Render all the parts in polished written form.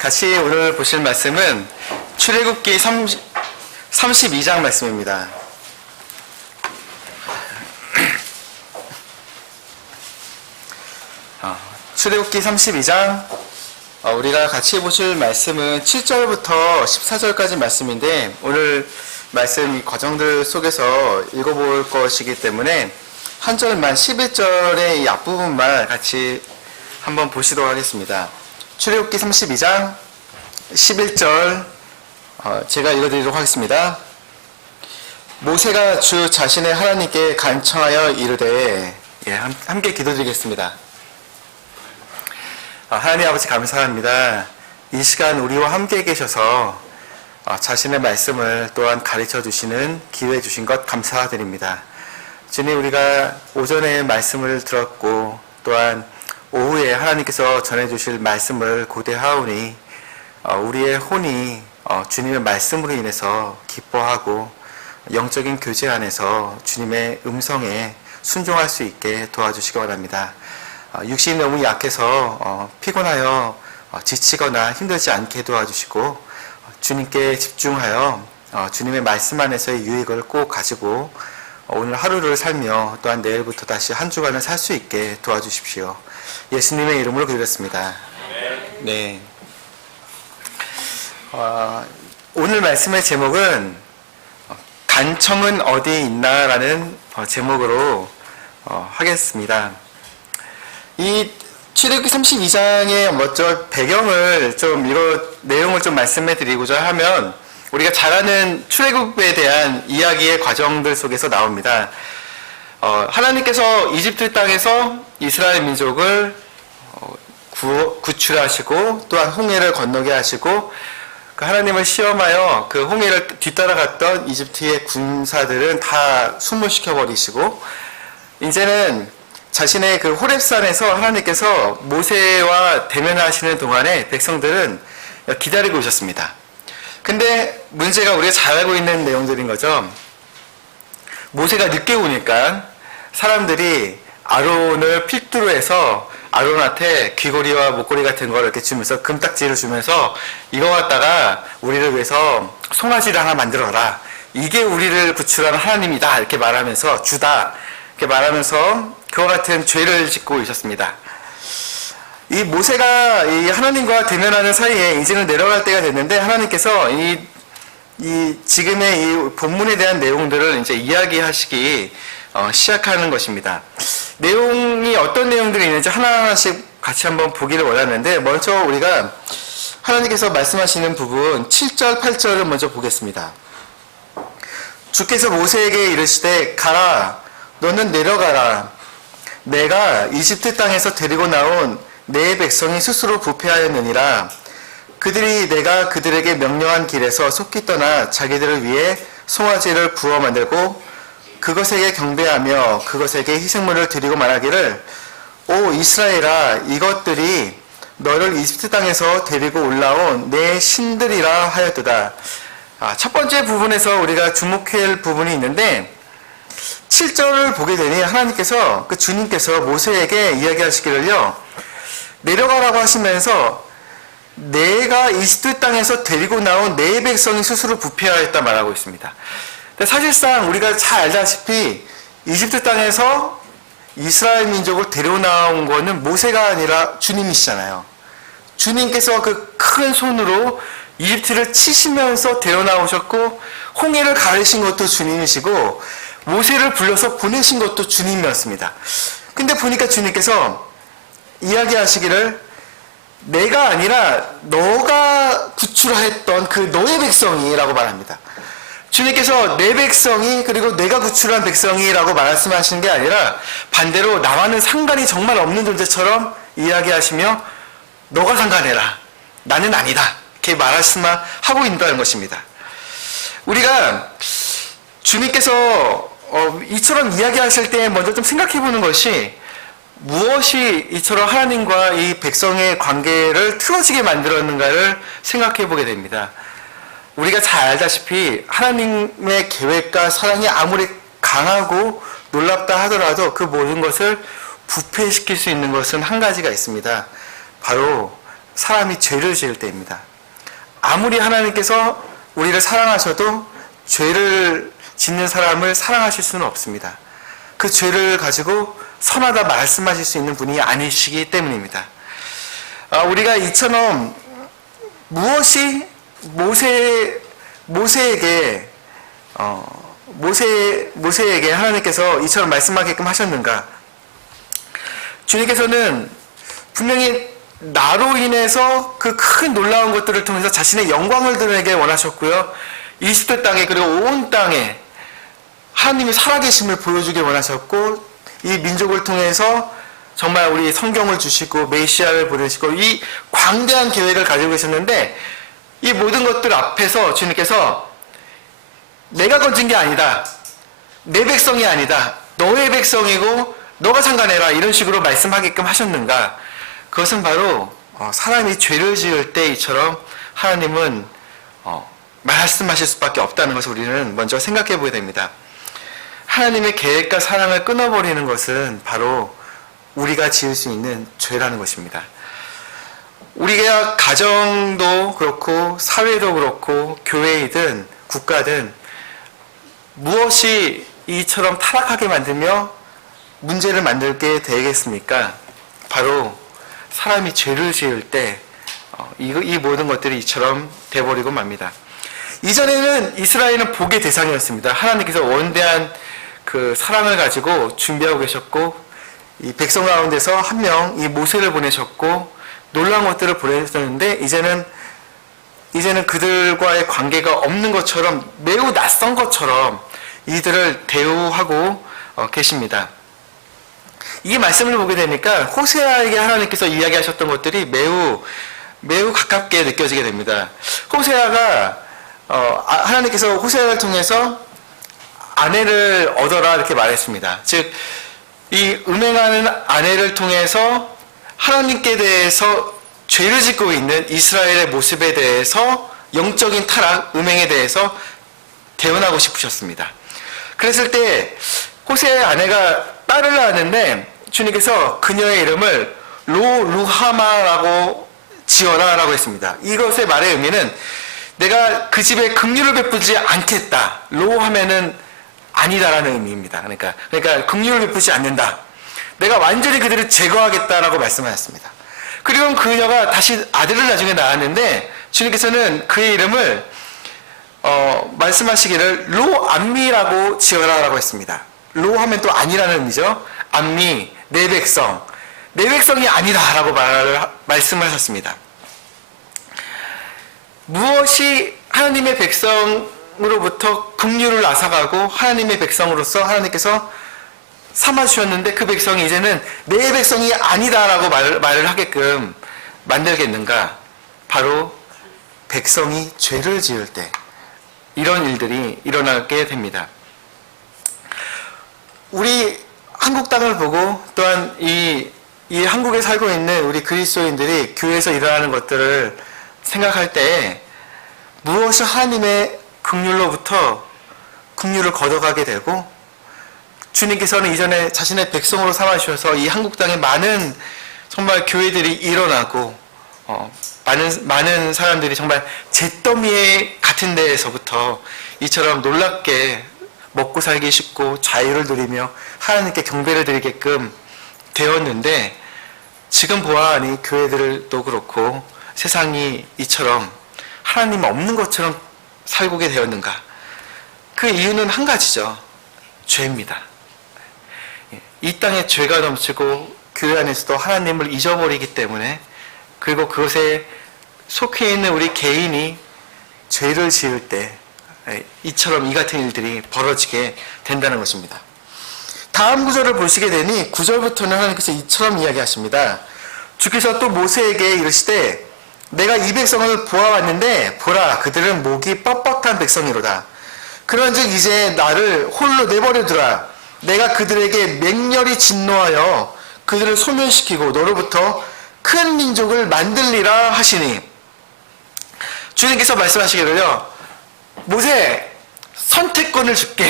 같이 오늘 보실 말씀은 출애굽기 32장 말씀입니다. 출애굽기 32장 우리가 같이 보실 말씀은 7절부터 14절까지 말씀인데 오늘 말씀 이 과정들 속에서 읽어볼 것이기 때문에 한 절만 11절의 이 앞부분만 같이 한번 보시도록 하겠습니다. 출애굽기 32장 11절 제가 읽어드리도록 하겠습니다. 모세가 주 자신의 하나님께 간청하여 이르되 함께 기도드리겠습니다. 하나님 아버지 감사합니다. 이 시간 우리와 함께 계셔서 자신의 말씀을 또한 가르쳐 주시는 기회 주신 것 감사드립니다. 주님, 우리가 오전에 말씀을 들었고 또한 오후에 하나님께서 전해주실 말씀을 고대하오니 우리의 혼이 주님의 말씀으로 인해서 기뻐하고 영적인 교제 안에서 주님의 음성에 순종할 수 있게 도와주시기 바랍니다. 육신이 너무 약해서 피곤하여 지치거나 힘들지 않게 도와주시고 주님께 집중하여 주님의 말씀 안에서의 유익을 꼭 가지고 오늘 하루를 살며 또한 내일부터 다시 한 주간을 살 수 있게 도와주십시오. 예수님의 이름으로 기도했습니다. 네. 오늘 말씀의 제목은 간청은 어디에 있나 라는 제목으로 하겠습니다. 이 출애굽기 32장의 먼저 배경을 내용을 좀 말씀해 드리고자 하면 우리가 잘 아는 출애굽에 대한 이야기의 과정들 속에서 나옵니다. 하나님께서 이집트 땅에서 이스라엘 민족을 구출하시고 또한 홍해를 건너게 하시고 그 하나님을 시험하여 그 홍해를 뒤따라갔던 이집트의 군사들은 다 숨을 버리시고 이제는 자신의 그 호렙산에서 하나님께서 모세와 대면하시는 동안에 백성들은 기다리고 있었습니다. 근데 문제가 우리가 잘 알고 있는 내용들인 거죠. 모세가 늦게 오니까 사람들이 아론을 필두로 해서 아론한테 귀걸이와 목걸이 같은 걸 이렇게 주면서 금딱지를 주면서 이거 갖다가 우리를 위해서 송아지를 하나 만들어라. 이게 우리를 구출하는 하나님이다. 이렇게 말하면서 주다. 이렇게 말하면서 그와 같은 죄를 짓고 있었습니다. 이 모세가 이 하나님과 대면하는 사이에 이제는 내려갈 때가 됐는데 하나님께서 지금의 이 본문에 대한 내용들을 이제 이야기하시기 시작하는 것입니다. 내용이 어떤 내용들이 있는지 하나하나씩 같이 한번 보기를 원하는데 먼저 우리가 하나님께서 말씀하시는 부분 7절, 8절을 먼저 보겠습니다. 주께서 모세에게 이르시되 가라 너는 내려가라 내가 이집트 땅에서 데리고 나온 내 백성이 스스로 부패하였느니라 그들이 내가 그들에게 명령한 길에서 속히 떠나 자기들을 위해 송아지를 구워 만들고 그것에게 경배하며 그것에게 희생물을 드리고 말하기를 오 이스라엘아 이것들이 너를 이집트 땅에서 데리고 올라온 내 신들이라 하였도다. 첫 번째 부분에서 우리가 주목할 부분이 있는데 7절을 보게 되니 하나님께서 주님께서 모세에게 이야기하시기를요 내려가라고 하시면서 내가 이집트 땅에서 데리고 나온 내 백성이 스스로 부패하였다 말하고 있습니다. 사실상 우리가 잘 알다시피 이집트 땅에서 이스라엘 민족을 데려나온 것은 모세가 아니라 주님이시잖아요. 주님께서 그 큰 손으로 이집트를 치시면서 데려나오셨고 홍해를 가르신 것도 주님이시고 모세를 불러서 보내신 것도 주님이었습니다. 근데 보니까 주님께서 이야기하시기를 내가 아니라 너가 구출했던 그 너의 백성이라고 말합니다. 주님께서 내 백성이 그리고 내가 구출한 백성이라고 말씀하시는 게 아니라 반대로 나와는 상관이 정말 없는 존재처럼 이야기하시며 너가 상관해라 나는 아니다 이렇게 말씀하고 있다는 것입니다. 우리가 주님께서 이처럼 이야기하실 때 먼저 좀 생각해 보는 것이 무엇이 이처럼 하나님과 이 백성의 관계를 틀어지게 만들었는가를 생각해 보게 됩니다. 우리가 잘 알다시피 하나님의 계획과 사랑이 아무리 강하고 놀랍다 하더라도 그 모든 것을 부패시킬 수 있는 것은 한 가지가 있습니다. 바로 사람이 죄를 지을 때입니다. 아무리 하나님께서 우리를 사랑하셔도 죄를 짓는 사람을 사랑하실 수는 없습니다. 그 죄를 가지고 선하다 말씀하실 수 있는 분이 아니시기 때문입니다. 우리가 이처럼 무엇이 모세에게 하나님께서 이처럼 말씀하게끔 하셨는가? 주님께서는 분명히 나로 인해서 그 큰 놀라운 것들을 통해서 자신의 영광을 드러내게 원하셨고요. 이집트 땅에 그리고 온 땅에 하나님의 살아계심을 보여주길 원하셨고, 이 민족을 통해서 정말 우리 성경을 주시고 메시아를 보내시고 이 광대한 계획을 가지고 계셨는데, 이 모든 것들 앞에서 주님께서 내가 건진 게 아니다, 내 백성이 아니다, 너의 백성이고 너가 상관해라, 이런 식으로 말씀하게끔 하셨는가? 그것은 바로 사람이 죄를 지을 때 이처럼 하나님은 말씀하실 수밖에 없다는 것을 우리는 먼저 생각해 보게 됩니다. 하나님의 계획과 사랑을 끊어버리는 것은 바로 우리가 지을 수 있는 죄라는 것입니다. 우리가 가정도 그렇고 사회도 그렇고 교회이든 국가든 무엇이 이처럼 타락하게 만들며 문제를 만들게 되겠습니까? 바로 사람이 죄를 지을 때 이 모든 것들이 이처럼 돼버리고 맙니다. 이전에는 이스라엘은 복의 대상이었습니다. 하나님께서 원대한 그 사랑을 가지고 준비하고 계셨고, 이 백성 가운데서 한 명, 이 모세를 보내셨고 놀라운 것들을 보내셨는데, 이제는 그들과의 관계가 없는 것처럼, 매우 낯선 것처럼 이들을 대우하고 계십니다. 이 말씀을 보게 되니까 호세아에게 하나님께서 이야기하셨던 것들이 매우 가깝게 느껴지게 됩니다. 호세아가 하나님께서 호세아를 통해서 아내를 얻어라 이렇게 말했습니다. 즉, 이 음행하는 아내를 통해서 하나님께 대해서 죄를 짓고 있는 이스라엘의 모습에 대해서 영적인 타락, 음행에 대해서 대언하고 싶으셨습니다. 그랬을 때 호세아의 아내가 딸을 낳았는데 주님께서 그녀의 이름을 루하마라고 지어라 라고 했습니다. 이것의 말의 의미는 내가 그 집에 긍휼을 베푸지 않겠다. 하면은 아니다라는 의미입니다. 그러니까 긍휼을 베푸지 않는다. 내가 완전히 그들을 제거하겠다라고 말씀하셨습니다. 그리고 그녀가 다시 아들을 나중에 낳았는데 주님께서는 그의 이름을 말씀하시기를 로암미라고 지어라라고 했습니다. 하면 또 아니라는 의미죠. 암미, 내 백성, 내 백성이 아니다라고 말씀하셨습니다. 무엇이 하나님의 백성으로부터 긍휼을 앗아가고 하나님의 백성으로서 하나님께서 삼아주셨는데 그 백성이 이제는 내 백성이 아니다라고 말을 하게끔 만들겠는가? 바로 백성이 죄를 지을 때 이런 일들이 일어나게 됩니다. 우리 한국 땅을 보고 또한 이 한국에 살고 있는 우리 그리스도인들이 교회에서 일어나는 것들을 생각할 때 무엇이 하나님의 긍휼로부터 긍휼을 걷어가게 되고, 주님께서는 이전에 자신의 백성으로 삼아주셔서 이 한국 땅에 많은 정말 교회들이 일어나고 많은 사람들이 정말 잿더미 같은 데에서부터 이처럼 놀랍게 먹고 살기 쉽고 자유를 누리며 하나님께 경배를 드리게끔 되었는데, 지금 보아하니 교회들도 그렇고 세상이 이처럼 하나님 없는 것처럼 살고게 되었는가? 그 이유는 한 가지죠. 죄입니다. 이 땅에 죄가 넘치고 교회 안에서도 하나님을 잊어버리기 때문에, 그리고 그것에 속해 있는 우리 개인이 죄를 지을 때 이처럼 이 같은 일들이 벌어지게 된다는 것입니다. 다음 구절을 보시게 되니 9절부터는 하나님께서 이처럼 이야기하십니다. 주께서 또 모세에게 이르시되 내가 이 백성을 보아왔는데 보라, 그들은 목이 뻣뻣한 백성이로다. 그런즉 이제 나를 홀로 내버려 두라. 내가 그들에게 맹렬히 진노하여 그들을 소멸시키고 너로부터 큰 민족을 만들리라 하시니, 주님께서 말씀하시기를요, 모세 선택권을 줄게.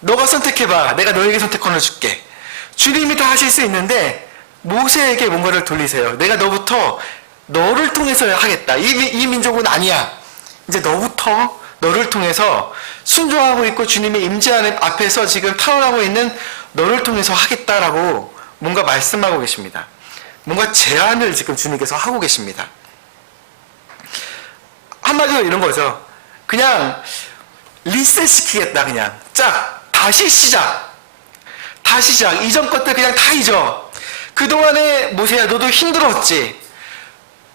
너가 선택해봐. 내가 너에게 선택권을 줄게. 주님이 다 하실 수 있는데 모세에게 뭔가를 돌리세요. 내가 너를 통해서 하겠다. 이 민족은 아니야. 이제 너를 통해서 순종하고 있고 주님의 임재 앞에서 지금 탄원하고 있는 너를 통해서 하겠다라고 뭔가 말씀하고 계십니다. 뭔가 제안을 지금 주님께서 하고 계십니다. 한마디로 이런 거죠. 그냥 리셋 시키겠다. 그냥 다시 시작. 이전 것들 그냥 다 잊어. 그동안에 모세야 너도 힘들었지.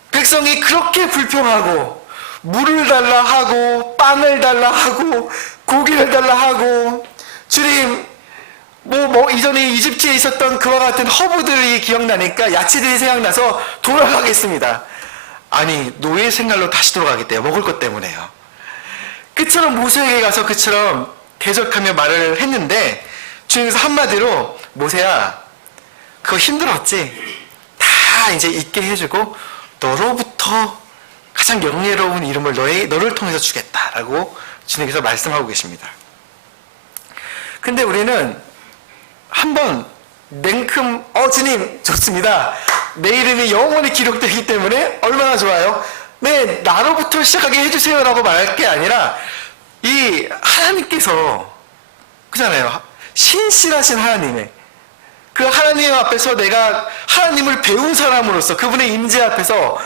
백성이 그렇게 불평하고 물을 달라 하고 빵을 달라 하고 고기를 달라 하고 주님 이전에 이집트에 있었던 그와 같은 허브들이 기억나니까 야채들이 생각나서 돌아가겠습니다. 아니 노예 생활로 다시 돌아가겠대요. 먹을 것 때문에요. 그처럼 모세에게 가서 그처럼 대적하며 말을 했는데 주님께서 한마디로 모세야 그거 힘들었지? 다 이제 잊게 해주고 너로부터 가장 영예로운 이름을 너를 통해서 주겠다라고 주님께서 말씀하고 계십니다. 근데 우리는 한번 냉큼 주님 좋습니다. 내 이름이 영원히 기록되기 때문에 얼마나 좋아요. 네, 나로부터 시작하게 해주세요 라고 말할 게 아니라 이 하나님께서 그잖아요. 신실하신 하나님의 그 하나님 앞에서 내가 하나님을 배운 사람으로서 그분의 임재 앞에서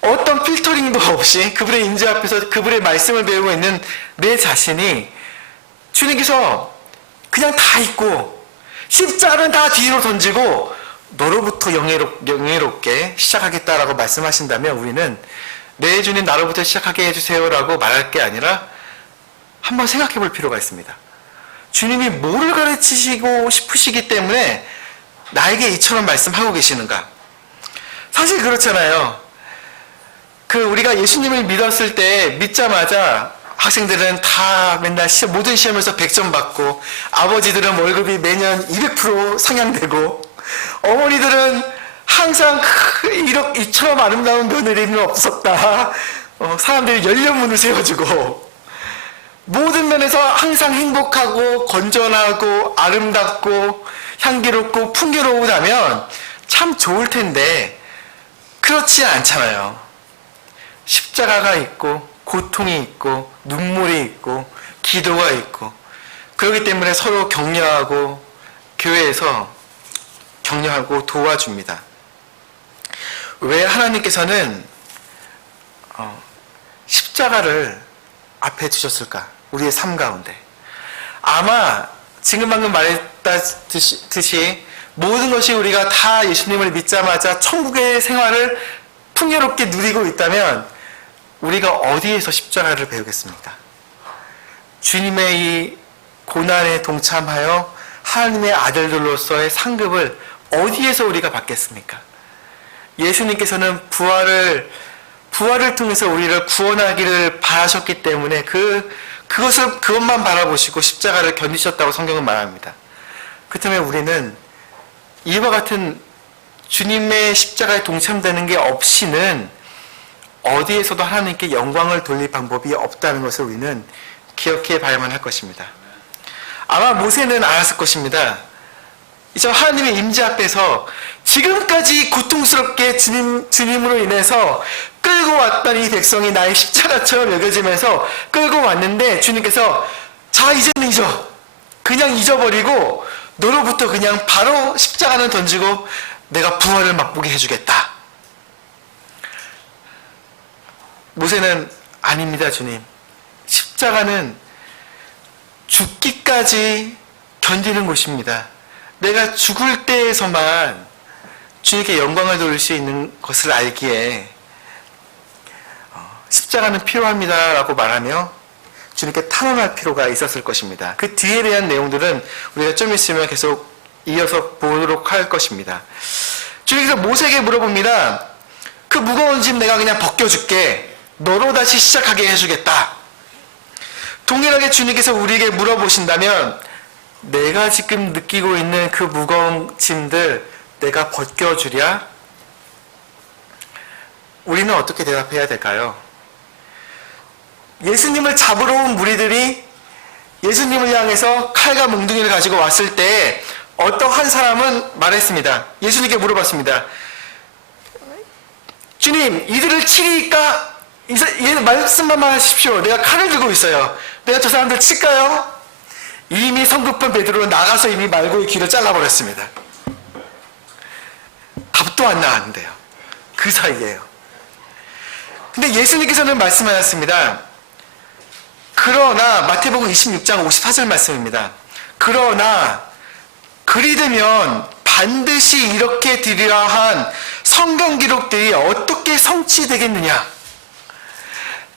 어떤 필터링도 없이 그분의 임재 앞에서 그분의 말씀을 배우고 있는 내 자신이 주님께서 그냥 다 잊고 십자가는 다 뒤로 던지고 너로부터 영예롭게 시작하겠다라고 말씀하신다면 우리는 내 주님 나로부터 시작하게 해주세요라고 말할 게 아니라 한번 생각해 볼 필요가 있습니다. 주님이 뭐를 가르치시고 싶으시기 때문에 나에게 이처럼 말씀하고 계시는가? 사실 그렇잖아요. 우리가 예수님을 믿었을 때 믿자마자 학생들은 다 맨날 모든 시험에서 100점 받고 아버지들은 월급이 매년 200% 상향되고 어머니들은 항상 이처럼 아름다운 며느리는 없었다. 사람들이 연료문을 세워주고 모든 면에서 항상 행복하고 건전하고 아름답고 향기롭고 풍요로우다면 참 좋을 텐데 그렇지 않잖아요. 십자가가 있고 고통이 있고 눈물이 있고 기도가 있고 그렇기 때문에 서로 격려하고 교회에서 격려하고 도와줍니다. 왜 하나님께서는 십자가를 앞에 두셨을까? 우리의 삶 가운데 아마 지금 방금 말했듯이 모든 것이 우리가 다 예수님을 믿자마자 천국의 생활을 풍요롭게 누리고 있다면 우리가 어디에서 십자가를 배우겠습니까? 주님의 이 고난에 동참하여 하나님의 아들들로서의 상급을 어디에서 우리가 받겠습니까? 예수님께서는 부활을 통해서 우리를 구원하기를 바라셨기 때문에 그것만 바라보시고 십자가를 견디셨다고 성경은 말합니다. 그렇다면 우리는 이와 같은 주님의 십자가에 동참되는 게 없이는 어디에서도 하나님께 영광을 돌릴 방법이 없다는 것을 우리는 기억해 봐야만 할 것입니다. 아마 모세는 알았을 것입니다. 이제 하나님의 임재 앞에서 지금까지 고통스럽게 주님으로 인해서 끌고 왔던 이 백성이 나의 십자가처럼 여겨지면서 끌고 왔는데 주님께서 자 이제는 그냥 잊어버리고 너로부터 그냥 바로 십자가는 던지고 내가 부활을 맛보게 해주겠다. 모세는 아닙니다. 주님. 십자가는 죽기까지 견디는 곳입니다. 내가 죽을 때에서만 주님께 영광을 돌릴 수 있는 것을 알기에 십자가는 필요합니다 라고 말하며 주님께 탄원할 필요가 있었을 것입니다. 그 뒤에 대한 내용들은 우리가 좀 있으면 계속 이어서 보도록 할 것입니다. 주님께서 모세에게 물어봅니다. 그 무거운 짐 내가 그냥 벗겨줄게. 너로 다시 시작하게 해주겠다. 동일하게 주님께서 우리에게 물어보신다면 내가 지금 느끼고 있는 그 무거운 짐들 내가 벗겨주랴? 우리는 어떻게 대답해야 될까요? 예수님을 잡으러 온 무리들이 예수님을 향해서 칼과 몽둥이를 가지고 왔을 때 어떠한 사람은 말했습니다. 예수님께 물어봤습니다. 주님, 이들을 치리까? 말씀만 하십시오. 내가 칼을 들고 있어요. 내가 저 사람들 칠까요? 이미 성급한 베드로는 나가서 이미 말고의 귀를 잘라버렸습니다. 답도 안 나왔는데요. 그 사이에요. 근데 예수님께서는 말씀하셨습니다. 그러나 마태복음 26장 54절 말씀입니다. 그러나 그리 되면 반드시 이렇게 되리라 한 성경 기록들이 어떻게 성취되겠느냐.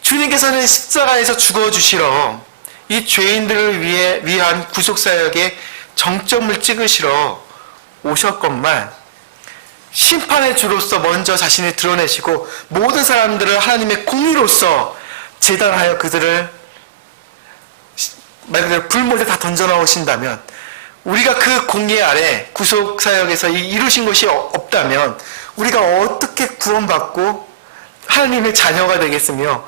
주님께서는 십자가에서 죽어주시러 이 죄인들을 위한 구속사역의 정점을 찍으시러 오셨건만 심판의 주로서 먼저 자신을 드러내시고 모든 사람들을 하나님의 공의로서 재단하여 그들을 말 그대로 불못에 다 던져넣으신다면, 우리가 그 공의 아래 구속사역에서 이루신 것이 없다면 우리가 어떻게 구원받고 하나님의 자녀가 되겠으며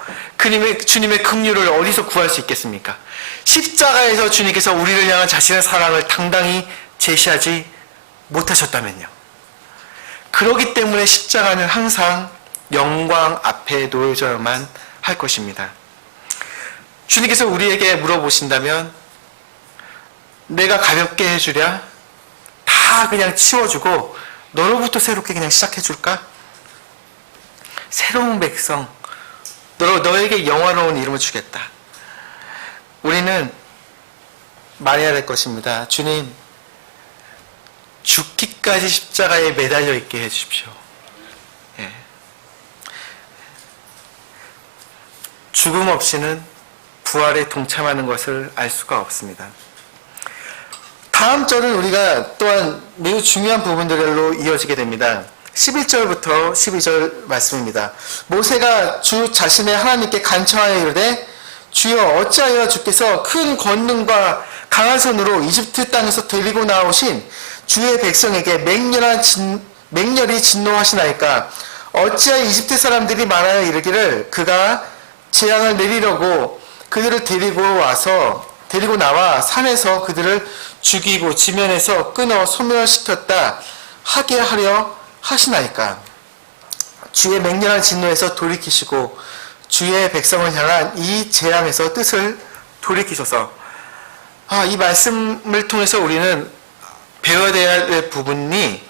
주님의 긍휼을 어디서 구할 수 있겠습니까? 십자가에서 주님께서 우리를 향한 자신의 사랑을 당당히 제시하지 못하셨다면요. 그렇기 때문에 십자가는 항상 영광 앞에 놓여져야만 할 것입니다. 주님께서 우리에게 물어보신다면 내가 가볍게 해주랴? 다 그냥 치워주고 너로부터 새롭게 그냥 시작해줄까? 새로운 백성, 너에게 영화로운 이름을 주겠다. 우리는 말해야 될 것입니다. 주님, 죽기까지 십자가에 매달려 있게 해주십시오. 예. 죽음 없이는 부활에 동참하는 것을 알 수가 없습니다. 다음 절은 우리가 또한 매우 중요한 부분들로 이어지게 됩니다. 11절부터 12절 말씀입니다. 모세가 주 자신의 하나님께 간청하여 이르되 주여 어찌하여 주께서 큰 권능과 강한 손으로 이집트 땅에서 데리고 나오신 주의 백성에게 맹렬히 진노하시나이까? 어찌하여 이집트 사람들이 말하여 이르기를 그가 재앙을 내리려고 그들을 데리고 나와 산에서 그들을 죽이고 지면에서 끊어 소멸시켰다 하게 하려 하시나이까? 주의 맹렬한 진노에서 돌이키시고 주의 백성을 향한 이 재앙에서 뜻을 돌이키셔서, 이 말씀을 통해서 우리는 배워야 될 부분이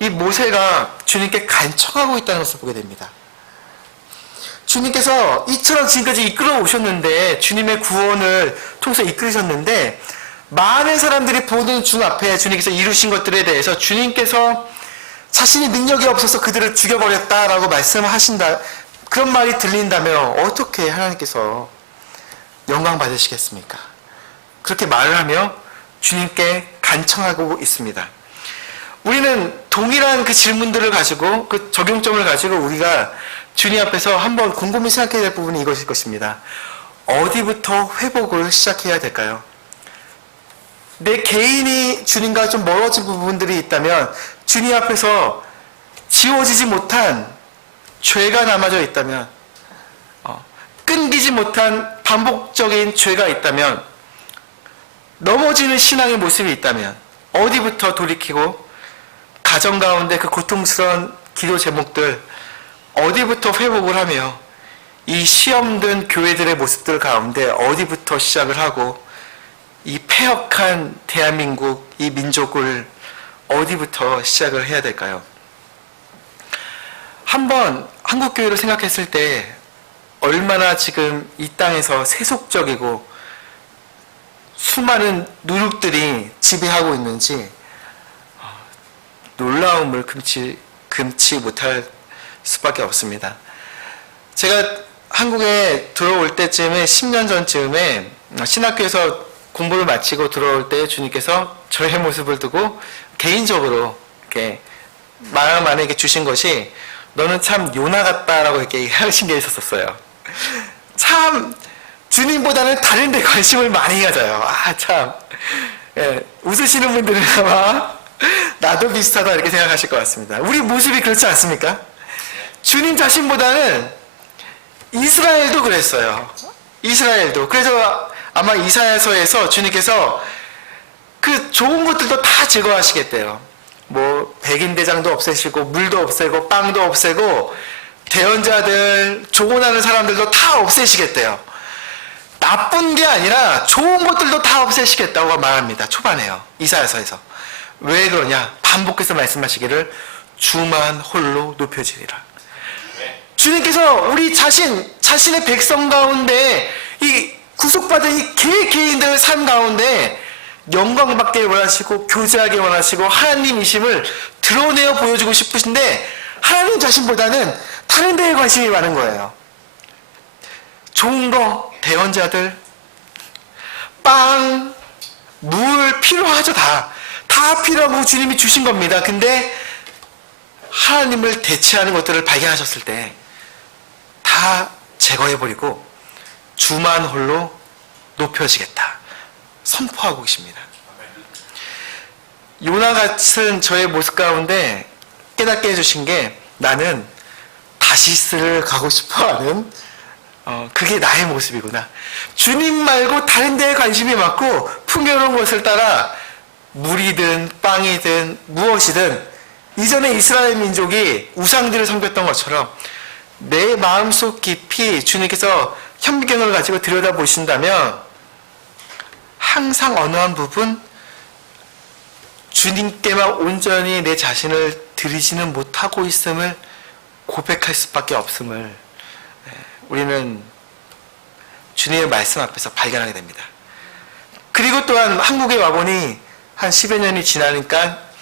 이 모세가 주님께 간청하고 있다는 것을 보게 됩니다. 주님께서 이처럼 지금까지 이끌어 오셨는데, 주님의 구원을 통해서 이끌으셨는데, 많은 사람들이 보는 중 앞에 주님께서 이루신 것들에 대해서 주님께서 자신이 능력이 없어서 그들을 죽여버렸다라고 말씀하신다, 그런 말이 들린다면 어떻게 하나님께서 영광 받으시겠습니까? 그렇게 말을 하며 주님께 간청하고 있습니다. 우리는 동일한 그 질문들을 가지고, 그 적용점을 가지고 우리가 주님 앞에서 한번 곰곰이 생각해야 될 부분이 이것일 것입니다. 어디부터 회복을 시작해야 될까요? 내 개인이 주님과 좀 멀어진 부분들이 있다면, 주님 앞에서 지워지지 못한 죄가 남아져 있다면, 끊기지 못한 반복적인 죄가 있다면, 넘어지는 신앙의 모습이 있다면 어디부터 돌이키고, 가정 가운데 그 고통스러운 기도 제목들 어디부터 회복을 하며, 이 시험된 교회들의 모습들 가운데 어디부터 시작을 하고, 이 폐역한 대한민국, 이 민족을 어디부터 시작을 해야 될까요? 한번 한국교회로 생각했을 때 얼마나 지금 이 땅에서 세속적이고 수많은 누룩들이 지배하고 있는지 놀라움을 금치 못할 수밖에 없습니다. 제가 한국에 들어올 때쯤에 10년 전쯤에 신학교에서 공부를 마치고 들어올 때 주님께서 저의 모습을 두고 개인적으로 이렇게 마음 안에 이렇게 주신 것이, 너는 참 요나 같다라고 이렇게 하신 게 있었어요. 참 주님보다는 다른 데 관심을 많이 가져요. 참. 예, 웃으시는 분들은 아마 나도 비슷하다 이렇게 생각하실 것 같습니다. 우리 모습이 그렇지 않습니까? 주님 자신보다는 이스라엘도 그랬어요. 이스라엘도. 그래서 아마 이사야서에서 주님께서 그 좋은 것들도 다 제거하시겠대요. 뭐 백인대장도 없애시고 물도 없애고 빵도 없애고 대언자들 조곤하는 사람들도 다 없애시겠대요. 나쁜 게 아니라 좋은 것들도 다 없애시겠다고 말합니다. 초반에요. 이사야서에서. 왜 그러냐? 반복해서 말씀하시기를 주만 홀로 높여지리라. 주님께서 우리 자신의 백성 가운데 이 구속받은 이 개인들의 삶 가운데 영광받길 원하시고 교제하길 원하시고 하나님이심을 드러내어 보여주고 싶으신데 하나님 자신보다는 다른 데에 관심이 많은 거예요. 좋은 거, 대언자들, 빵, 물 필요하죠. 다 필요하고 주님이 주신 겁니다. 근데 하나님을 대체하는 것들을 발견하셨을 때 다 제거해버리고 주만 홀로 높여지겠다 선포하고 계십니다. 요나 같은 저의 모습 가운데 깨닫게 해주신 게 나는 다시스를 가고 싶어하는 그게 나의 모습이구나. 주님 말고 다른 데에 관심이 많고 풍요로운 것을 따라 물이든 빵이든 무엇이든 이전에 이스라엘 민족이 우상들을 섬겼던 것처럼 내 마음속 깊이 주님께서 현미경을 가지고 들여다보신다면 항상 어느 한 부분 주님께만 온전히 내 자신을 드리지는 못하고 있음을 고백할 수밖에 없음을 우리는 주님의 말씀 앞에서 발견하게 됩니다. 그리고 또한 한국에 와보니 한 10여 년이 지나니까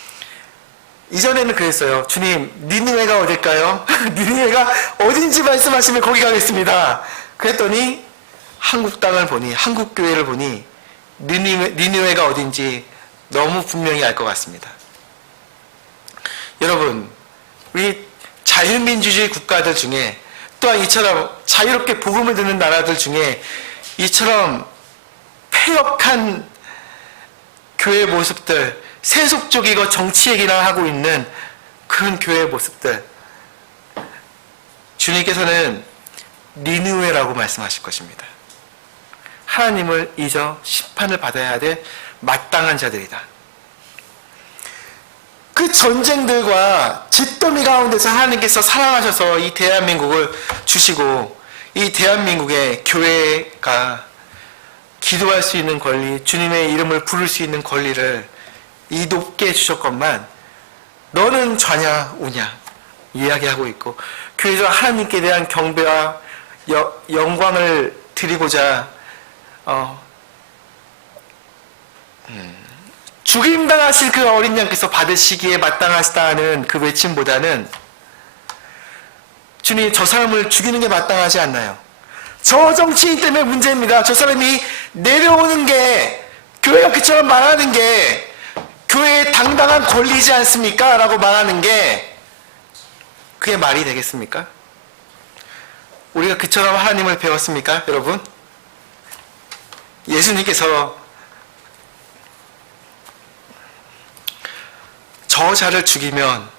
이전에는 그랬어요. 주님, 니느웨가 어딜까요? 니느웨가 어딘지 말씀하시면 거기 가겠습니다. 그랬더니 한국 땅을 보니, 한국 교회를 보니 니느웨가 어딘지 너무 분명히 알 것 같습니다. 여러분, 우리 자유민주주의 국가들 중에 또한 이처럼 자유롭게 복음을 듣는 나라들 중에 이처럼 폐역한 교회 모습들, 세속적이고 정치 얘기나 하고 있는 그런 교회의 모습들, 주님께서는 니느웨라고 말씀하실 것입니다. 하나님을 잊어 심판을 받아야 될 마땅한 자들이다. 그 전쟁들과 잿더미 가운데서 하나님께서 사랑하셔서 이 대한민국을 주시고 이 대한민국의 교회가 기도할 수 있는 권리, 주님의 이름을 부를 수 있는 권리를 이 높게 주셨건만 너는 좌냐 우냐 이야기하고 있고 교회에서 하나님께 대한 경배와 영광을 드리고자 죽임당하실 그 어린 양께서 받으시기에 마땅하시다는 그 외침보다는 주님 저 사람을 죽이는 게 마땅하지 않나요? 저 정치인 때문에 문제입니다. 저 사람이 내려오는 게 교회가 그처럼 말하는 게 교회의 당당한 권리지 않습니까? 라고 말하는 게 그게 말이 되겠습니까? 우리가 그처럼 하나님을 배웠습니까? 여러분? 예수님께서 저 자를 죽이면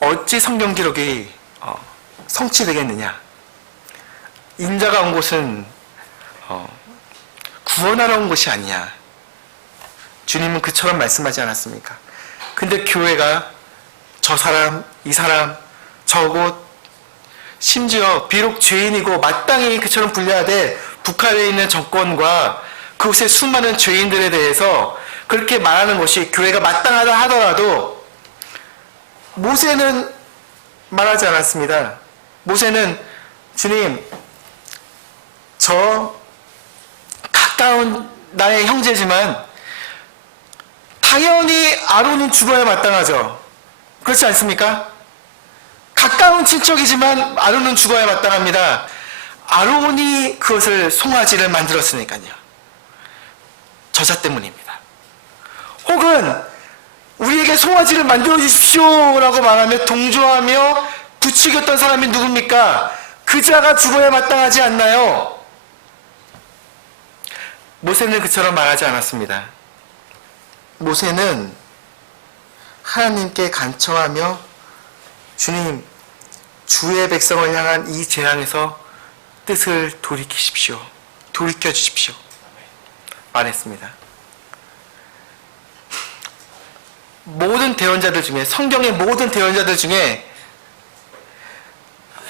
어찌 성경 기록이 성취되겠느냐? 인자가 온 곳은 구원하러 온 곳이 아니냐? 주님은 그처럼 말씀하지 않았습니까? 근데 교회가 저 사람, 이 사람, 저곳, 심지어 비록 죄인이고 마땅히 그처럼 불려야 될 북한에 있는 정권과 그곳의 수많은 죄인들에 대해서 그렇게 말하는 것이 교회가 마땅하다 하더라도 모세는 말하지 않았습니다. 모세는 주님, 저 가까운 나의 형제지만 당연히 아론은 죽어야 마땅하죠. 그렇지 않습니까? 가까운 친척이지만 아론은 죽어야 마땅합니다. 아론이 그것을 송아지를 만들었으니까요. 저자 때문입니다. 혹은 우리에게 송아지를 만들어 주십시오 라고 말하며 동조하며 부추겼던 사람이 누굽니까? 그 자가 죽어야 마땅하지 않나요? 모세는 그처럼 말하지 않았습니다. 모세는 하나님께 간청하며 주님, 주의 백성을 향한 이 재앙에서 뜻을 돌이키십시오. 돌이켜 주십시오. 말했습니다. 모든 대언자들 중에, 성경의 모든 대언자들 중에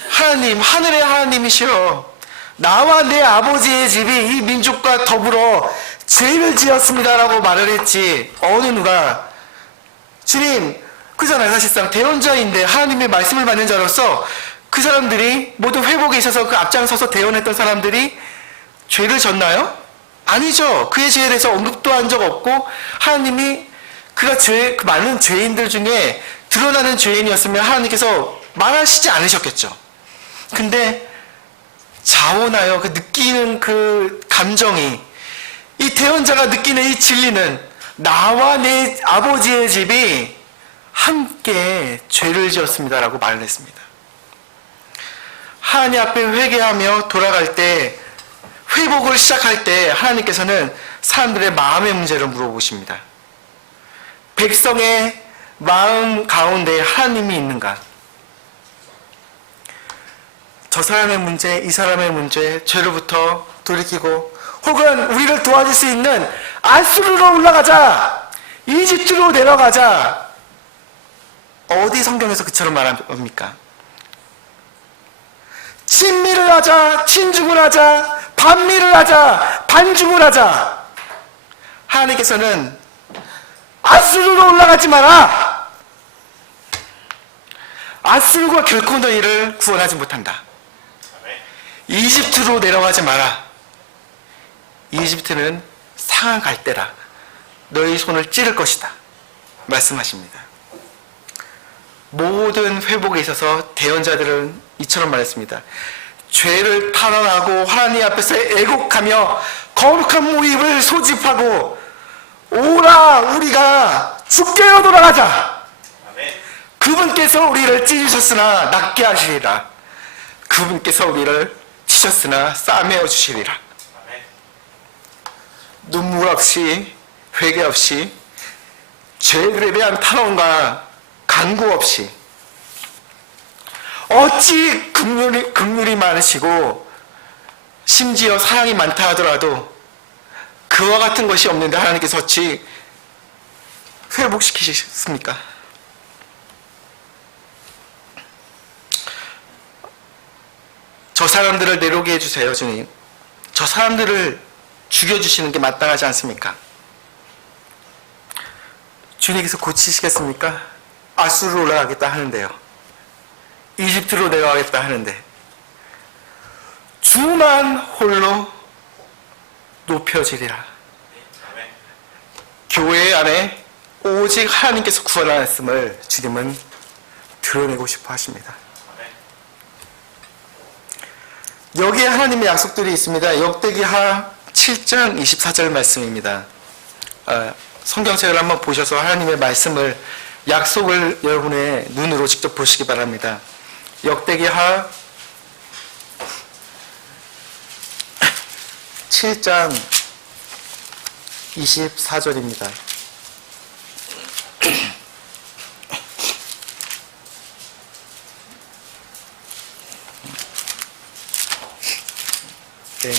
하나님, 하늘의 하나님이시여, 나와 내 아버지의 집이 이 민족과 더불어 죄를 지었습니다라고 말을 했지, 어느 누가 주님, 그잖아요. 사실상 대언자인데 하나님의 말씀을 받는 자로서 그 사람들이 모두 회복에 있어서 그 앞장서서 대언했던 사람들이 죄를 졌나요? 아니죠. 그의 죄에 대해서 언급도 한 적 없고, 하나님이 그가 그 많은 죄인들 중에 드러나는 죄인이었으면 하나님께서 말하시지 않으셨겠죠. 근데 자원하여 그 느끼는 그 감정이, 이 대언자가 느끼는 이 진리는 나와 내 아버지의 집이 함께 죄를 지었습니다라고 말을 했습니다. 하나님 앞에 회개하며 돌아갈 때, 회복을 시작할 때 하나님께서는 사람들의 마음의 문제를 물어보십니다. 백성의 마음 가운데 하나님이 있는가? 저 사람의 문제, 이 사람의 문제, 죄로부터 돌이키고, 혹은 우리를 도와줄 수 있는 아수르로 올라가자, 이집트로 내려가자. 어디 성경에서 그처럼 말합니까? 친미를 하자, 친중을 하자, 반미를 하자, 반중을 하자. 하나님께서는 아수르로 올라가지 마라. 아수르가 결코 너희를 구원하지 못한다. 이집트로 내려가지 마라. 이집트는 상한 갈대라. 너희 손을 찌를 것이다. 말씀하십니다. 모든 회복에 있어서 대언자들은 이처럼 말했습니다. 죄를 탄원하고 하나님 앞에서 애곡하며 거룩한 모입을 소집하고, 오라 우리가 주께로 돌아가자. 그분께서 우리를 찢으셨으나 낫게 하시리라. 그분께서 우리를 치셨으나 싸매어 주시리라. 눈물 없이, 회개 없이, 죄들에 대한 탄원과 간구 없이, 어찌 긍휼이 많으시고 심지어 사랑이 많다 하더라도 그와 같은 것이 없는데 하나님께서 어찌 회복시키셨습니까? 저 사람들을 내려오게 해주세요, 주님. 저 사람들을 죽여주시는 게 마땅하지 않습니까? 주님께서 고치시겠습니까? 아수르로 올라가겠다 하는데요. 이집트로 내려가겠다 하는데, 주만 홀로 높여지리라. 교회 안에 오직 하나님께서 구원하셨음을 주님은 드러내고 싶어 하십니다. 여기에 하나님의 약속들이 있습니다. 역대기하 7장 24절 말씀입니다. 성경책을 한번 보셔서 하나님의 말씀을, 약속을 여러분의 눈으로 직접 보시기 바랍니다. 역대기하 7장 24절입니다. 네.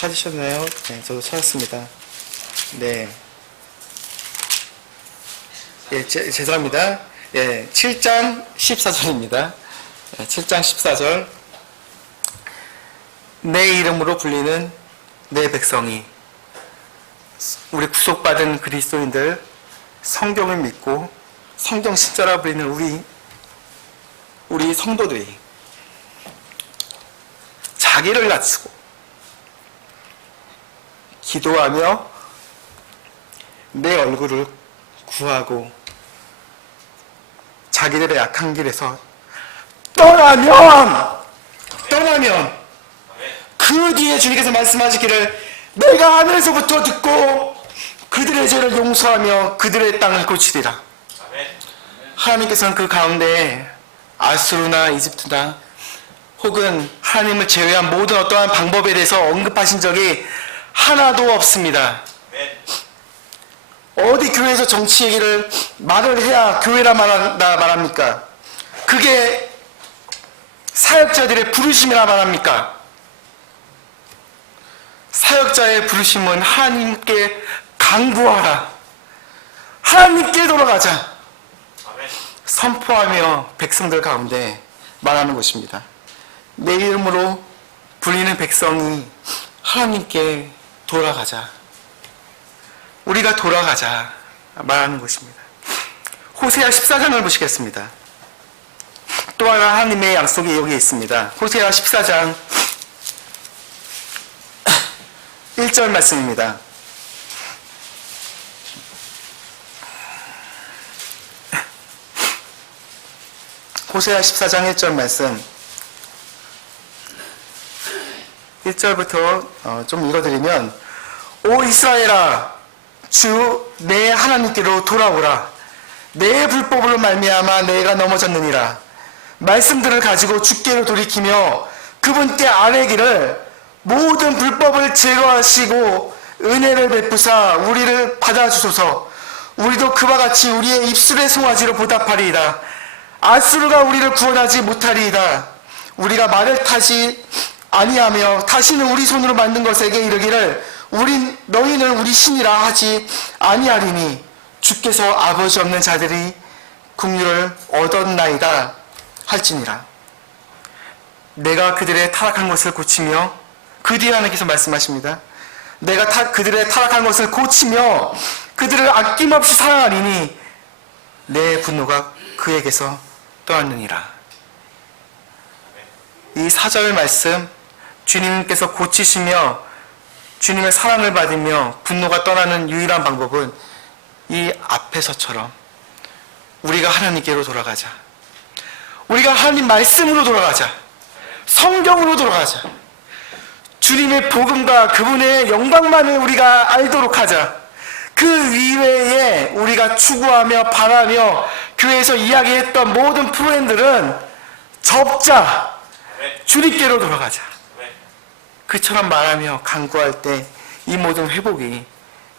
찾으셨나요? 네, 저도 찾았습니다. 네. 예, 죄송합니다. 예, 7장 14절입니다. 예, 7장 14절. 내 이름으로 불리는 내 백성이, 우리 구속받은 그리스도인들, 성경을 믿고 성경 신자라 불리는 우리 성도들이 자기를 낮추고 기도하며 내 얼굴을 구하고 자기들의 약한 길에서 떠나면 그 뒤에 주님께서 말씀하시기를 내가 하늘에서부터 듣고 그들의 죄를 용서하며 그들의 땅을 고치리라. 하나님께서는 그 가운데 아수르나 이집트나 혹은 하나님을 제외한 모든 어떠한 방법에 대해서 언급하신 적이 하나도 없습니다. 어디 교회에서 정치 얘기를 말을 해야 교회라 말합니까? 그게 사역자들의 부르심이라 말합니까? 사역자의 부르심은 하나님께 간구하라. 하나님께 돌아가자 선포하며 백성들 가운데 말하는 것입니다. 내 이름으로 불리는 백성이 하나님께 돌아가자, 우리가 돌아가자 말하는 것입니다. 호세아 14장을 보시겠습니다. 또 하나 하나님의 약속이 여기 있습니다. 호세아 14장 1절 말씀입니다. 호세아 14장 1절 말씀 1절부터 좀 읽어드리면, 오 이스라엘아, 주 내 하나님께로 돌아오라. 내 불법으로 말미암아 내가 넘어졌느니라. 말씀들을 가지고 주께로 돌이키며 그분께 아뢰기를, 모든 불법을 제거하시고 은혜를 베푸사 우리를 받아주소서. 우리도 그와 같이 우리의 입술의 송아지로 보답하리이다. 아수르가 우리를 구원하지 못하리이다. 우리가 말을 타지 아니하며 다시는 우리 손으로 만든 것에게 이르기를 너희는 우리 신이라 하지 아니하리니 주께서 아버지 없는 자들이 국류를 얻었나이다 할지니라. 내가 그들의 타락한 것을 고치며, 그 뒤에 하나님께서 말씀하십니다. 내가 그들의 타락한 것을 고치며 그들을 아낌없이 사랑하리니 내 분노가 그에게서 떠났느니라. 이 4절 말씀, 주님께서 고치시며 주님의 사랑을 받으며 분노가 떠나는 유일한 방법은 이 앞에서처럼 우리가 하나님께로 돌아가자, 우리가 하나님 말씀으로 돌아가자, 성경으로 돌아가자, 주님의 복음과 그분의 영광만을 우리가 알도록 하자. 그 이외에 우리가 추구하며 바라며 교회에서 이야기했던 모든 프로그램들은 접자, 주님께로 돌아가자. 그처럼 말하며 간구할 때 이 모든 회복이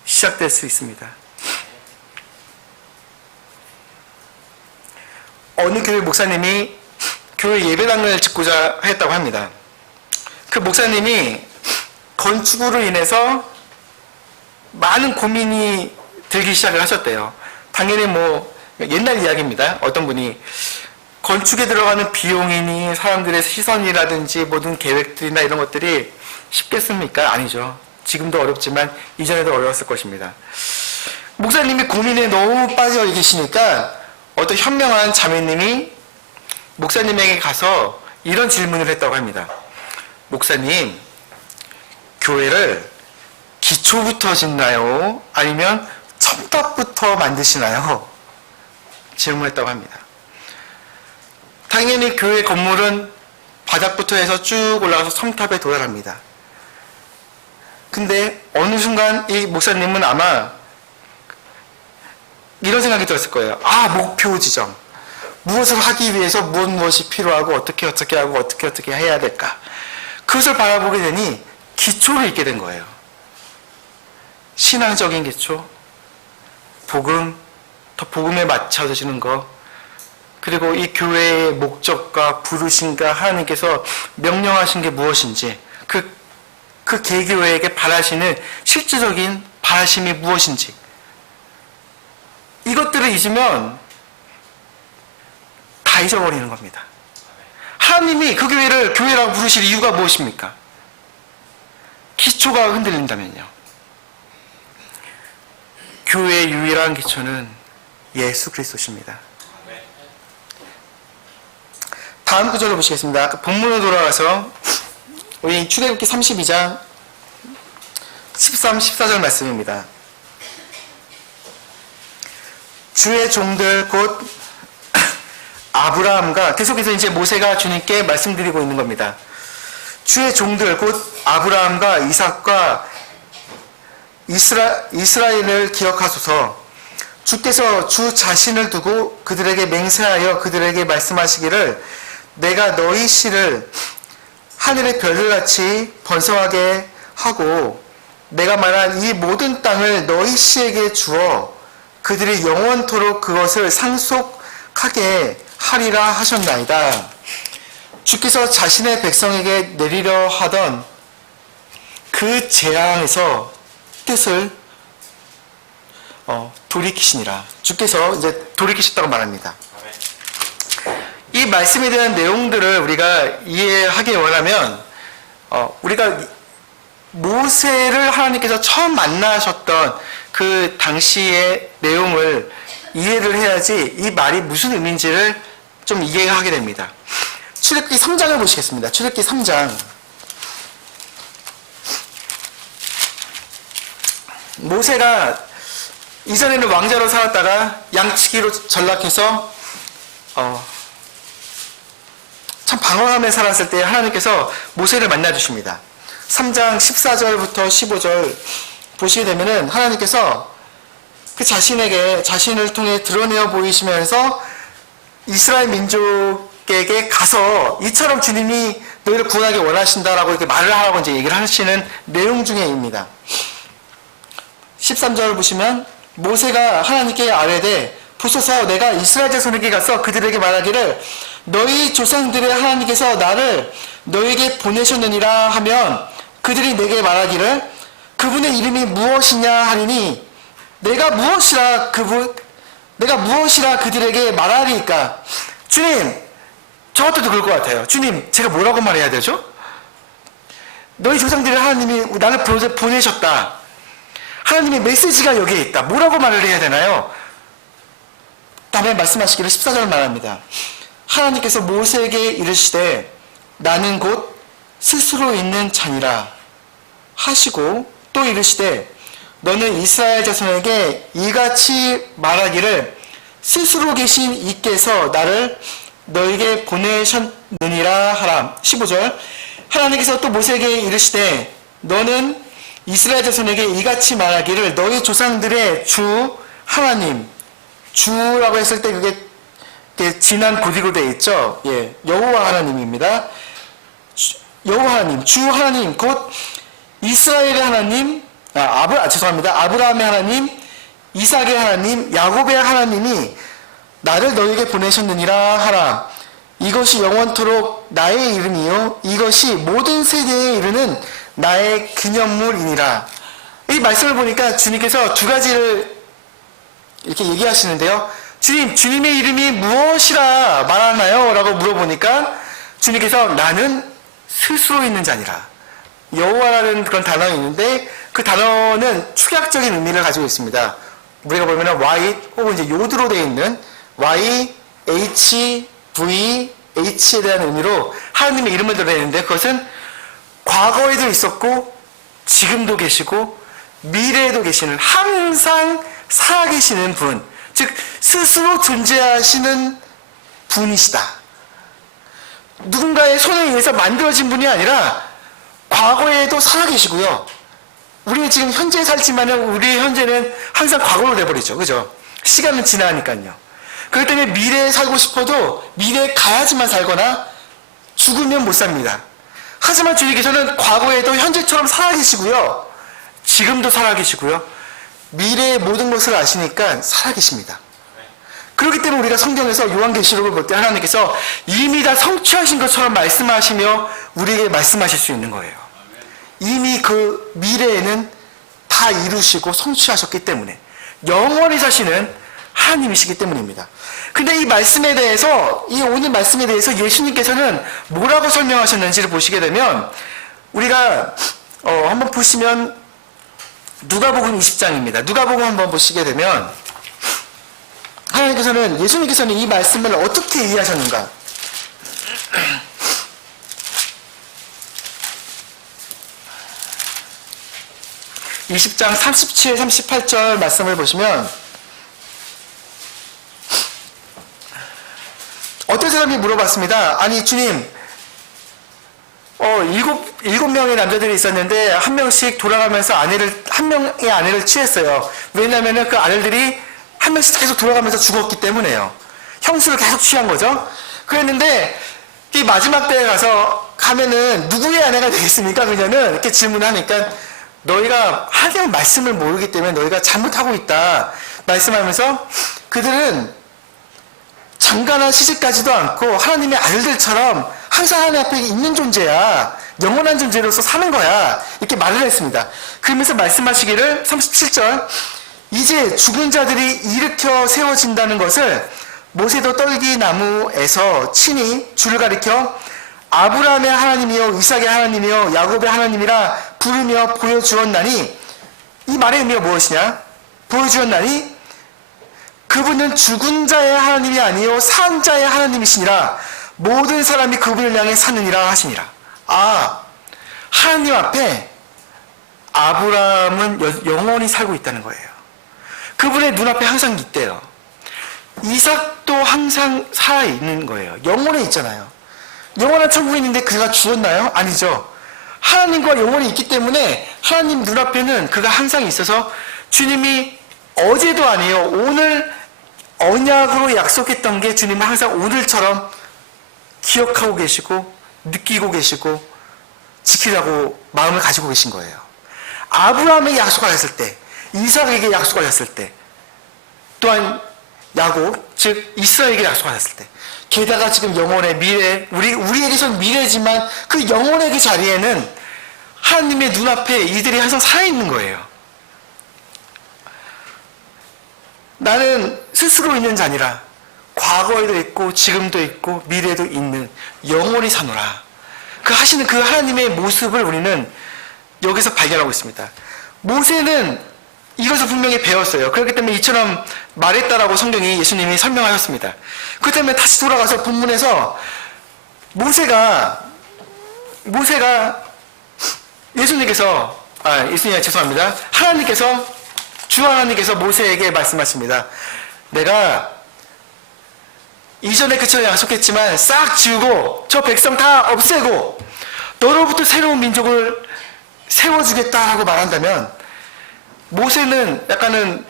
시작될 수 있습니다. 어느 교회 목사님이 교회 예배당을 짓고자 했다고 합니다. 그 목사님이 건축으로 인해서 많은 고민이 들기 시작을 하셨대요. 당연히 옛날 이야기입니다. 어떤 분이 건축에 들어가는 비용이니 사람들의 시선이라든지 모든 계획들이나 이런 것들이 쉽겠습니까? 아니죠. 지금도 어렵지만 이전에도 어려웠을 것입니다. 목사님이 고민에 너무 빠져 계시니까 어떤 현명한 자매님이 목사님에게 가서 이런 질문을 했다고 합니다. 목사님, 교회를 기초부터 짓나요? 아니면 첨탑부터 만드시나요? 질문했다고 합니다. 당연히 교회 건물은 바닥부터 해서 쭉 올라가서 첨탑에 도달합니다. 근데 어느 순간 이 목사님은 아마 이런 생각이 들었을 거예요. 목표 지정. 무엇을 하기 위해서 무엇이 필요하고 어떻게 하고 어떻게 해야 될까. 그것을 바라보게 되니 기초를 잊게 된 거예요. 신앙적인 기초, 복음, 더 복음에 맞춰지는 것, 그리고 이 교회의 목적과 부르심과 하나님께서 명령하신 게 무엇인지, 그 개교회에게 바라시는 실질적인 바라심이 무엇인지, 이것들을 잊으면 다 잊어버리는 겁니다. 하나님이 그 교회를 교회라고 부르실 이유가 무엇입니까? 기초가 흔들린다면요. 교회의 유일한 기초는 예수 그리스도십니다. 다음 구절을 보시겠습니다. 본문으로 돌아가서 우리 출애굽기 32장 13, 14절 말씀입니다. 주의 종들 곧 아브라함과, 계속해서 이제 모세가 주님께 말씀드리고 있는 겁니다. 주의 종들 곧 아브라함과 이삭과 이스라엘을 기억하소서. 주께서 주 자신을 두고 그들에게 맹세하여 그들에게 말씀하시기를, 내가 너희 씨를 하늘의 별들같이 번성하게 하고 내가 말한 이 모든 땅을 너희 씨에게 주어 그들이 영원토록 그것을 상속하게 하리라 하셨나이다. 주께서 자신의 백성에게 내리려 하던 그 재앙에서 뜻을 돌이키시니라. 주께서 이제 돌이키셨다고 말합니다. 이 말씀에 대한 내용들을 우리가 이해하기 원하면 우리가 모세를 하나님께서 처음 만나셨던 그 당시의 내용을 이해를 해야지 이 말이 무슨 의미인지를 좀 이해하게 됩니다. 출애굽기 3장을 보시겠습니다. 출애굽기 3장. 모세가 이전에는 왕자로 살았다가 양치기로 전락해서 참 방황하며 살았을 때 하나님께서 모세를 만나 주십니다. 3장 14절부터 15절 보시게 되면은 하나님께서 그 자신을 통해 드러내어 보이시면서 이스라엘 민족에게 가서 이처럼 주님이 너희를 구원하기 원하신다라고 이렇게 말을 하라고 이제 얘기를 하시는 내용 중에입니다. 13절을 보시면 모세가 하나님께 아뢰되 보소서 내가 이스라엘 자손에게 가서 그들에게 말하기를 너희 조상들의 하나님께서 나를 너에게 보내셨느니라 하면 그들이 내게 말하기를 그분의 이름이 무엇이냐 하리니 내가 무엇이라 그들에게 말하리이까. 주님, 저 같아도 그럴 것 같아요. 주님, 제가 뭐라고 말해야 되죠? 너희 조상들의 하나님이 나를 보내셨다. 하나님의 메시지가 여기에 있다. 뭐라고 말을 해야 되나요? 다음에 말씀하시기를 14절 말합니다. 하나님께서 모세에게 이르시되 나는 곧 스스로 있는 자니라 하시고 또 이르시되 너는 이스라엘 자손에게 이같이 말하기를 스스로 계신 이께서 나를 너에게 보내셨느니라 하라. 15절 하나님께서 또 모세에게 이르시되 너는 이스라엘 자손에게 이같이 말하기를 너희 조상들의 주 하나님, 주라고 했을 때 그게 진한 고디로 되어 있죠. 예, 여호와 하나님입니다. 여호와 하나님, 주 하나님, 곧 이스라엘의 하나님, 아브라함의 하나님, 이삭의 하나님, 야곱의 하나님이 나를 너에게 보내셨느니라 하라. 이것이 영원토록 나의 이름이요 이것이 모든 세대에 이르는 나의 기념물이니라. 이 말씀을 보니까 주님께서 두 가지를 이렇게 얘기하시는데요. 주님의 이름이 무엇이라 말하나요? 라고 물어보니까 주님께서 나는 스스로 있는 자니라. 여호와라는 그런 단어가 있는데 그 단어는 축약적인 의미를 가지고 있습니다. 우리가 보면 Y 혹은 이제 요드로 되어 있는 Y, H, V, H에 대한 의미로 하나님의 이름을 들어야 되는데 그것은 과거에도 있었고 지금도 계시고 미래에도 계시는 항상 살아계시는 분, 즉 스스로 존재하시는 분이시다. 누군가의 손에 의해서 만들어진 분이 아니라 과거에도 살아계시고요. 우리는 지금 현재 살지만 우리의 현재는 항상 과거로 돼버리죠. 그죠? 시간은 지나니까요. 그렇기 때문에 미래에 살고 싶어도 미래에 가야지만 살거나 죽으면 못 삽니다. 하지만 주님께서는 과거에도 현재처럼 살아계시고요. 지금도 살아계시고요. 미래의 모든 것을 아시니까 살아계십니다. 그렇기 때문에 우리가 성경에서 요한계시록을 볼 때 하나님께서 이미 다 성취하신 것처럼 말씀하시며 우리에게 말씀하실 수 있는 거예요. 이미 그 미래에는 다 이루시고 성취하셨기 때문에 영원히 사시는 하나님이시기 때문입니다. 근데 이 말씀에 대해서, 이 오늘 말씀에 대해서 예수님께서는 뭐라고 설명하셨는지를 보시게 되면 우리가 한번 보시면 누가복음 20장입니다. 누가복음 한번 보시게 되면 예수님께서는 이 말씀을 어떻게 이해하셨는가? 20장 37, 38절 말씀을 보시면 어떤 사람이 물어봤습니다. 아니 주님, 일곱 명의 남자들이 있었는데 한 명씩 돌아가면서 한 명의 아내를 취했어요. 왜냐하면 그 아내들이 한 명씩 계속 돌아가면서 죽었기 때문에요. 형수를 계속 취한 거죠. 그랬는데 이 마지막 때에 가면은 누구의 아내가 되겠습니까? 그녀는 이렇게 질문하니까 너희가 하나님의 말씀을 모르기 때문에 너희가 잘못하고 있다 말씀하면서 그들은 장가나 시집가지도 않고 하나님의 아들들처럼 항상 하나님 앞에 있는 존재야. 영원한 존재로서 사는 거야. 이렇게 말을 했습니다. 그러면서 말씀하시기를 37절 이제 죽은 자들이 일으켜 세워진다는 것을 모세도 떨기나무에서 친히 주를 가리켜 아브라함의 하나님이요 이삭의 하나님이요 야곱의 하나님이라 부르며 보여주었나니, 이 말의 의미가 무엇이냐? 보여주었나니 그분은 죽은 자의 하나님이 아니요 산 자의 하나님이시니라. 모든 사람이 그분을 향해 사느니라 하시니라. 하나님 앞에 아브라함은 영원히 살고 있다는 거예요. 그분의 눈앞에 항상 있대요. 이삭도 항상 살아있는 거예요. 영원에 있잖아요. 영원한 천국에 있는데 그가 죽었나요? 아니죠. 하나님과 영원히 있기 때문에 하나님 눈앞에는 그가 항상 있어서 주님이 어제도 아니에요. 오늘 언약으로 약속했던 게 주님은 항상 오늘처럼 기억하고 계시고 느끼고 계시고 지키려고 마음을 가지고 계신 거예요. 아브라함에게 약속하셨을 때, 이삭에게 약속하셨을 때, 또한 야곱, 즉 이스라엘에게 약속하셨을 때, 게다가 지금 영혼의 미래, 우리에게선 미래지만 그 영혼의 그 자리에는 하나님의 눈앞에 이들이 항상 살아있는 거예요. 나는 스스로 있는 자니라. 과거에도 있고 지금도 있고 미래도 있는 영원히 사노라. 그 하시는 그 하나님의 모습을 우리는 여기서 발견하고 있습니다. 모세는 이것을 분명히 배웠어요. 그렇기 때문에 이처럼 말했다라고 성경이 예수님이 설명하셨습니다. 그 때문에 다시 돌아가서 본문에서 모세가 예수님이 죄송합니다. 주 하나님께서 모세에게 말씀하십니다. 내가 이전에 그처럼 약속했지만 싹 지우고 저 백성 다 없애고 너로부터 새로운 민족을 세워주겠다라고 말한다면, 모세는 약간은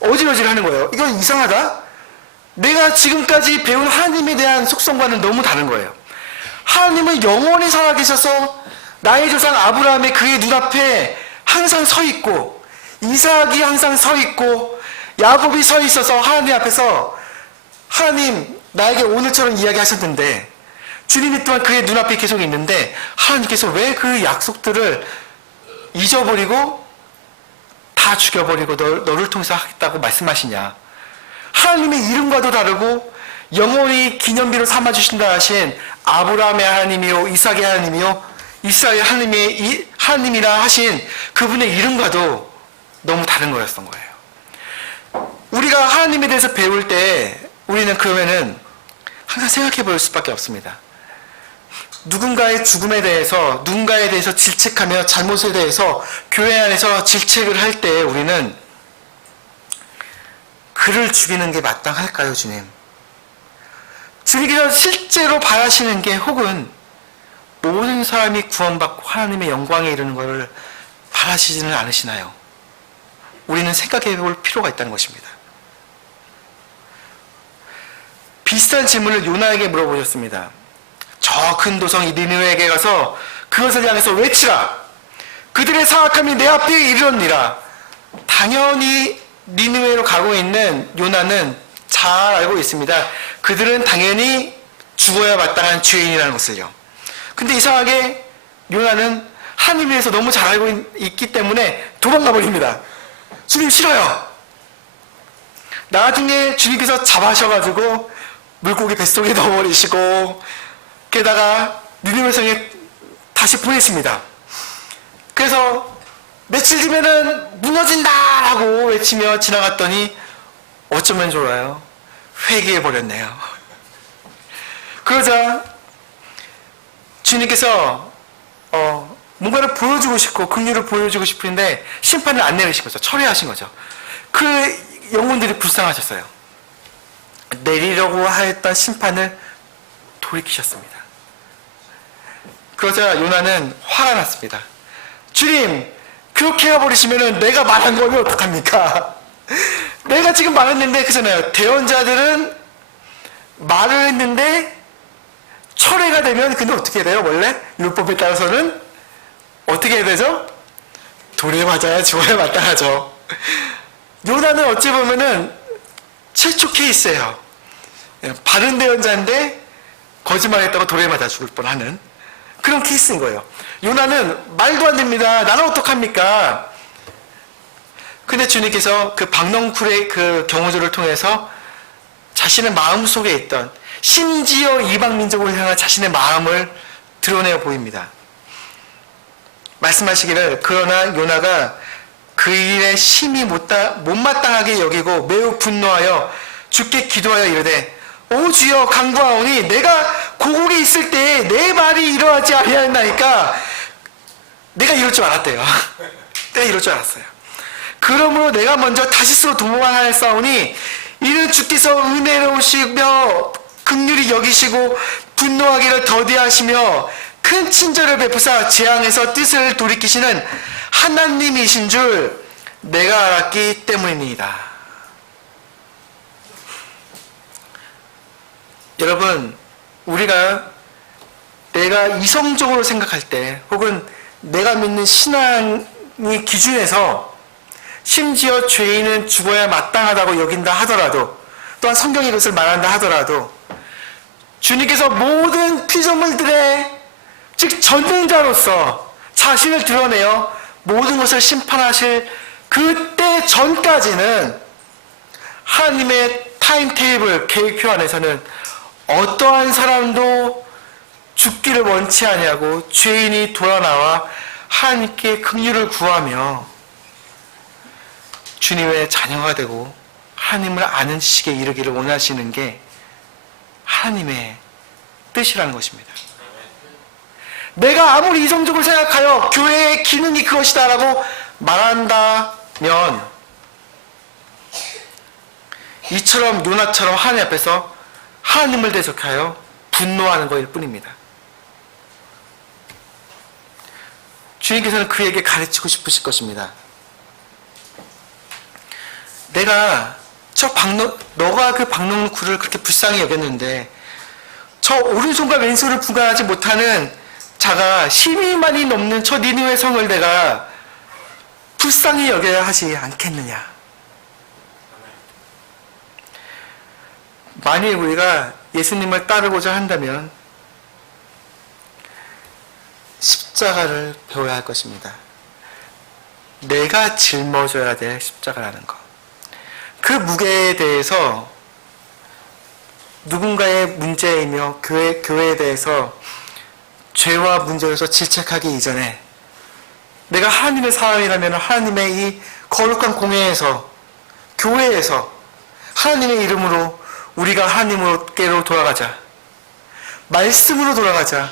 어질어질하는 거예요. 이건 이상하다? 내가 지금까지 배운 하나님에 대한 속성과는 너무 다른 거예요. 하나님은 영원히 살아계셔서 나의 조상 아브라함의 그의 눈앞에 항상 서 있고, 이삭이 항상 서 있고, 야곱이 서 있어서 하나님 앞에서 하나님 나에게 오늘처럼 이야기하셨는데, 주님이 또한 그의 눈앞에 계속 있는데 하나님께서 왜 그 약속들을 잊어버리고 다 죽여버리고 너를 통해서 하겠다고 말씀하시냐? 하나님의 이름과도 다르고 영원히 기념비로 삼아주신다 하신 아브라함의 하나님이요 이삭의 하나님이요 이스라엘 하나님이라 하신 그분의 이름과도 너무 다른 거였던 거예요. 우리가 하나님에 대해서 배울 때 우리는 그러면은 항상 생각해 볼 수밖에 없습니다. 누군가의 죽음에 대해서, 누군가에 대해서 질책하며 잘못에 대해서 교회 안에서 질책을 할 때 우리는 그를 죽이는 게 마땅할까요, 주님? 주님께서 실제로 바라시는 게, 혹은 모든 사람이 구원받고 하나님의 영광에 이르는 것을 바라시지는 않으시나요? 우리는 생각해 볼 필요가 있다는 것입니다. 비슷한 질문을 요나에게 물어보셨습니다. 저 큰 도성 니느웨에게 가서 그것을 향해서 외치라. 그들의 사악함이 내 앞에 이르렀니라. 당연히 니느웨로 가고 있는 요나는 잘 알고 있습니다. 그들은 당연히 죽어야 마땅한 죄인이라는 것을요. 근데 이상하게 요나는 하나님에 대해서 너무 잘 알고 있기 때문에 도망가 버립니다. 주님 싫어요. 나중에 주님께서 잡아셔가지고 물고기 뱃속에 넣어버리시고, 게다가 니느웨 성에 다시 보내십니다. 그래서 며칠 뒤면은 무너진다라고 외치며 지나갔더니 어쩌면 좋아요, 회개해버렸네요. 그러자 주님께서 뭔가를 보여주고 싶고 긍휼을 보여주고 싶은데 심판을 안 내리신 거죠. 철회하신 거죠. 그 영혼들이 불쌍하셨어요. 내리려고 하였던 심판을 돌이키셨습니다. 그러자 요나는 화가 났습니다. 주님, 그렇게 해버리시면 내가 말한 거면 어떡합니까? 내가 지금 말했는데, 그잖아요. 대언자들은 말을 했는데 철회가 되면 근데 어떻게 해야 돼요? 원래 율법에 따라서는 어떻게 해야 되죠? 돌에 맞아야 죽어야 마땅하죠. 요나는 어찌 보면은 최초 케이스예요. 바른 대언자인데 거짓말했다고 돌에 맞아 죽을 뻔하는 그런 케이스인 거예요. 요나는 말도 안 됩니다. 나는 어떡합니까? 근데 주님께서 그 박넝쿨의 그 경우들을 통해서 자신의 마음 속에 있던, 심지어 이방 민족을 향한 자신의 마음을 드러내어 보입니다. 말씀하시기를, 그러나 요나가 그 일에 심히 못마땅하게 여기고 매우 분노하여 주께 기도하여 이르되, 오 주여 간구하오니 내가 고국에 있을 때에 내 말이 이러하지 아니하였나이까. 내가 이럴 줄 알았대요. 내가 이럴 줄 알았어요. 그러므로 내가 먼저 다시스로 도망하였사오니 이는 주께서 은혜로우시며 긍휼히 여기시고 분노하기를 더디하시며 큰 친절을 베푸사 재앙에서 뜻을 돌이키시는 하나님이신 줄 내가 알았기 때문입니다. 여러분, 우리가 내가 이성적으로 생각할 때, 혹은 내가 믿는 신앙의 기준에서 심지어 죄인은 죽어야 마땅하다고 여긴다 하더라도, 또한 성경이 그것을 말한다 하더라도, 주님께서 모든 피조물들의, 즉 전능자로서 자신을 드러내어 모든 것을 심판하실 그때 전까지는 하나님의 타임테이블, 계획표 안에서는 어떠한 사람도 죽기를 원치 아니하고 죄인이 돌아나와 하나님께 긍휼을 구하며 주님의 자녀가 되고 하나님을 아는 지식에 이르기를 원하시는 게 하나님의 뜻이라는 것입니다. 내가 아무리 이성적으로 생각하여 교회의 기능이 그것이다 라고 말한다면, 이처럼 요나처럼 하나님 앞에서 하나님을 대적하여 분노하는 것일 뿐입니다. 주님께서는 그에게 가르치고 싶으실 것입니다. 내가 너가 그 박넝쿨을 그렇게 불쌍히 여겼는데 저 오른손과 왼손을 분간하지 못하는 자가 12만이 넘는 저 니느웨 성을 내가 불쌍히 여겨야 하지 않겠느냐. 만일 우리가 예수님을 따르고자 한다면 십자가를 배워야 할 것입니다. 내가 짊어져야 될 십자가라는 것. 그 무게에 대해서 누군가의 문제이며 교회에 대해서 죄와 문제로서 질책하기 이전에 내가 하나님의 사람이라면 하나님의 이 거룩한 공회에서, 교회에서 하나님의 이름으로 우리가 하나님께로 돌아가자. 말씀으로 돌아가자.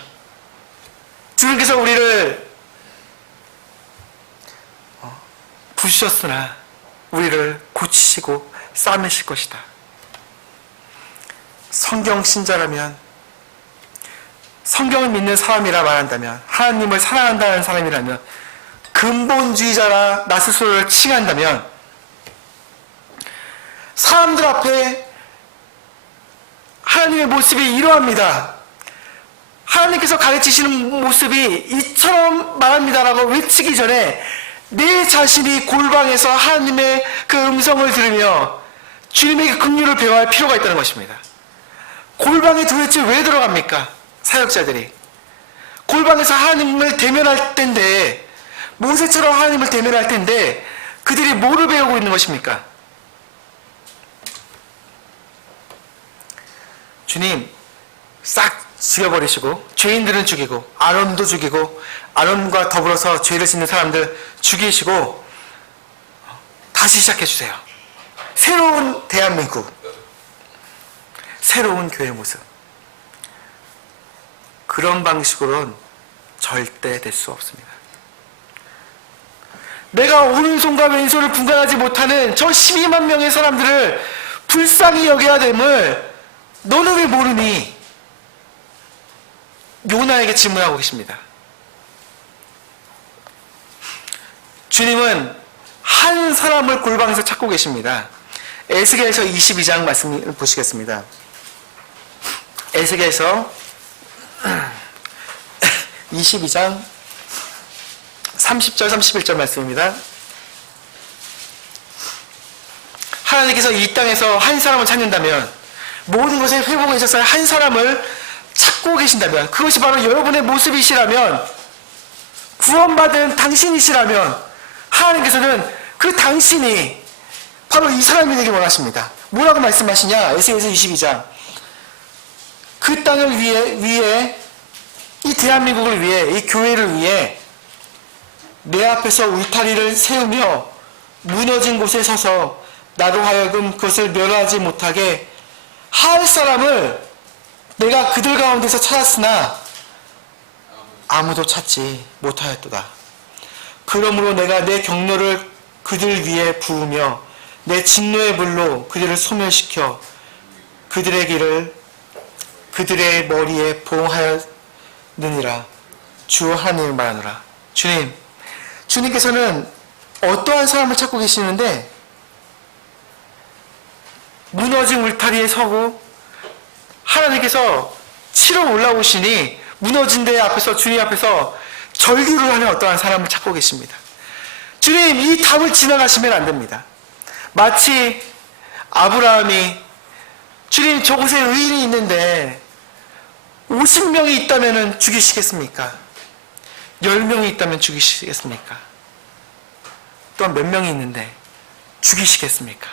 주님께서 우리를 부수셨으나 우리를 고치시고 싸매실 것이다. 성경 신자라면, 성경을 믿는 사람이라 말한다면, 하나님을 사랑한다는 사람이라면, 근본주의자라 나 스스로를 칭한다면, 사람들 앞에 하나님의 모습이 이러합니다, 하나님께서 가르치시는 모습이 이처럼 말합니다라고 외치기 전에 내 자신이 골방에서 하나님의 그 음성을 들으며 주님의 긍휼을 배워야 할 필요가 있다는 것입니다. 골방에 도대체 왜 들어갑니까? 사역자들이 골방에서 하나님을 대면할 텐데, 모세처럼 하나님을 대면할 텐데 그들이 뭐를 배우고 있는 것입니까? 주님 싹 죽여버리시고 죄인들은 죽이고 아론도 죽이고 아론과 더불어서 죄를 짓는 사람들 죽이시고 다시 시작해주세요. 새로운 대한민국, 새로운 교회 모습. 그런 방식으로는 절대 될 수 없습니다. 내가 오른손과 왼손을 분간하지 못하는 저 12만 명의 사람들을 불쌍히 여겨야 됨을 너는 왜 모르니? 요나에게 질문하고 계십니다. 주님은 한 사람을 골방에서 찾고 계십니다. 에스겔서 22장 말씀을 보시겠습니다. 에스겔서 22장 30절 31절 말씀입니다. 하나님께서 이 땅에서 한 사람을 찾는다면, 모든 것에 회복에 있어서 한 사람을 찾고 계신다면, 그것이 바로 여러분의 모습이시라면, 구원받은 당신이시라면, 하나님께서는 그 당신이 바로 이 사람이 되길 원하십니다. 뭐라고 말씀하시냐? 에스겔서 22장. 그 땅을 위해 이 대한민국을 위해 이 교회를 위해 내 앞에서 울타리를 세우며 무너진 곳에 서서 나로 하여금 그것을 멸하지 못하게 할 사람을 내가 그들 가운데서 찾았으나 아무도 찾지 못하였도다. 그러므로 내가 내 경로를 그들 위에 부으며 내 진노의 불로 그들을 소멸시켜 그들의 길을 그들의 머리에 보응하였느니라. 주 하나님을 말하노라. 주님께서는 어떠한 사람을 찾고 계시는데 무너진 울타리에 서고 하나님께서 치러 올라오시니 무너진 데 앞에서 주님 앞에서 절규를 하는 어떠한 사람을 찾고 계십니다. 주님, 이 답을 지나가시면 안 됩니다. 마치 아브라함이 주님, 저곳에 의인이 있는데 50명이 있다면 죽이시겠습니까? 10명이 있다면 죽이시겠습니까? 또한 몇 명이 있는데 죽이시겠습니까?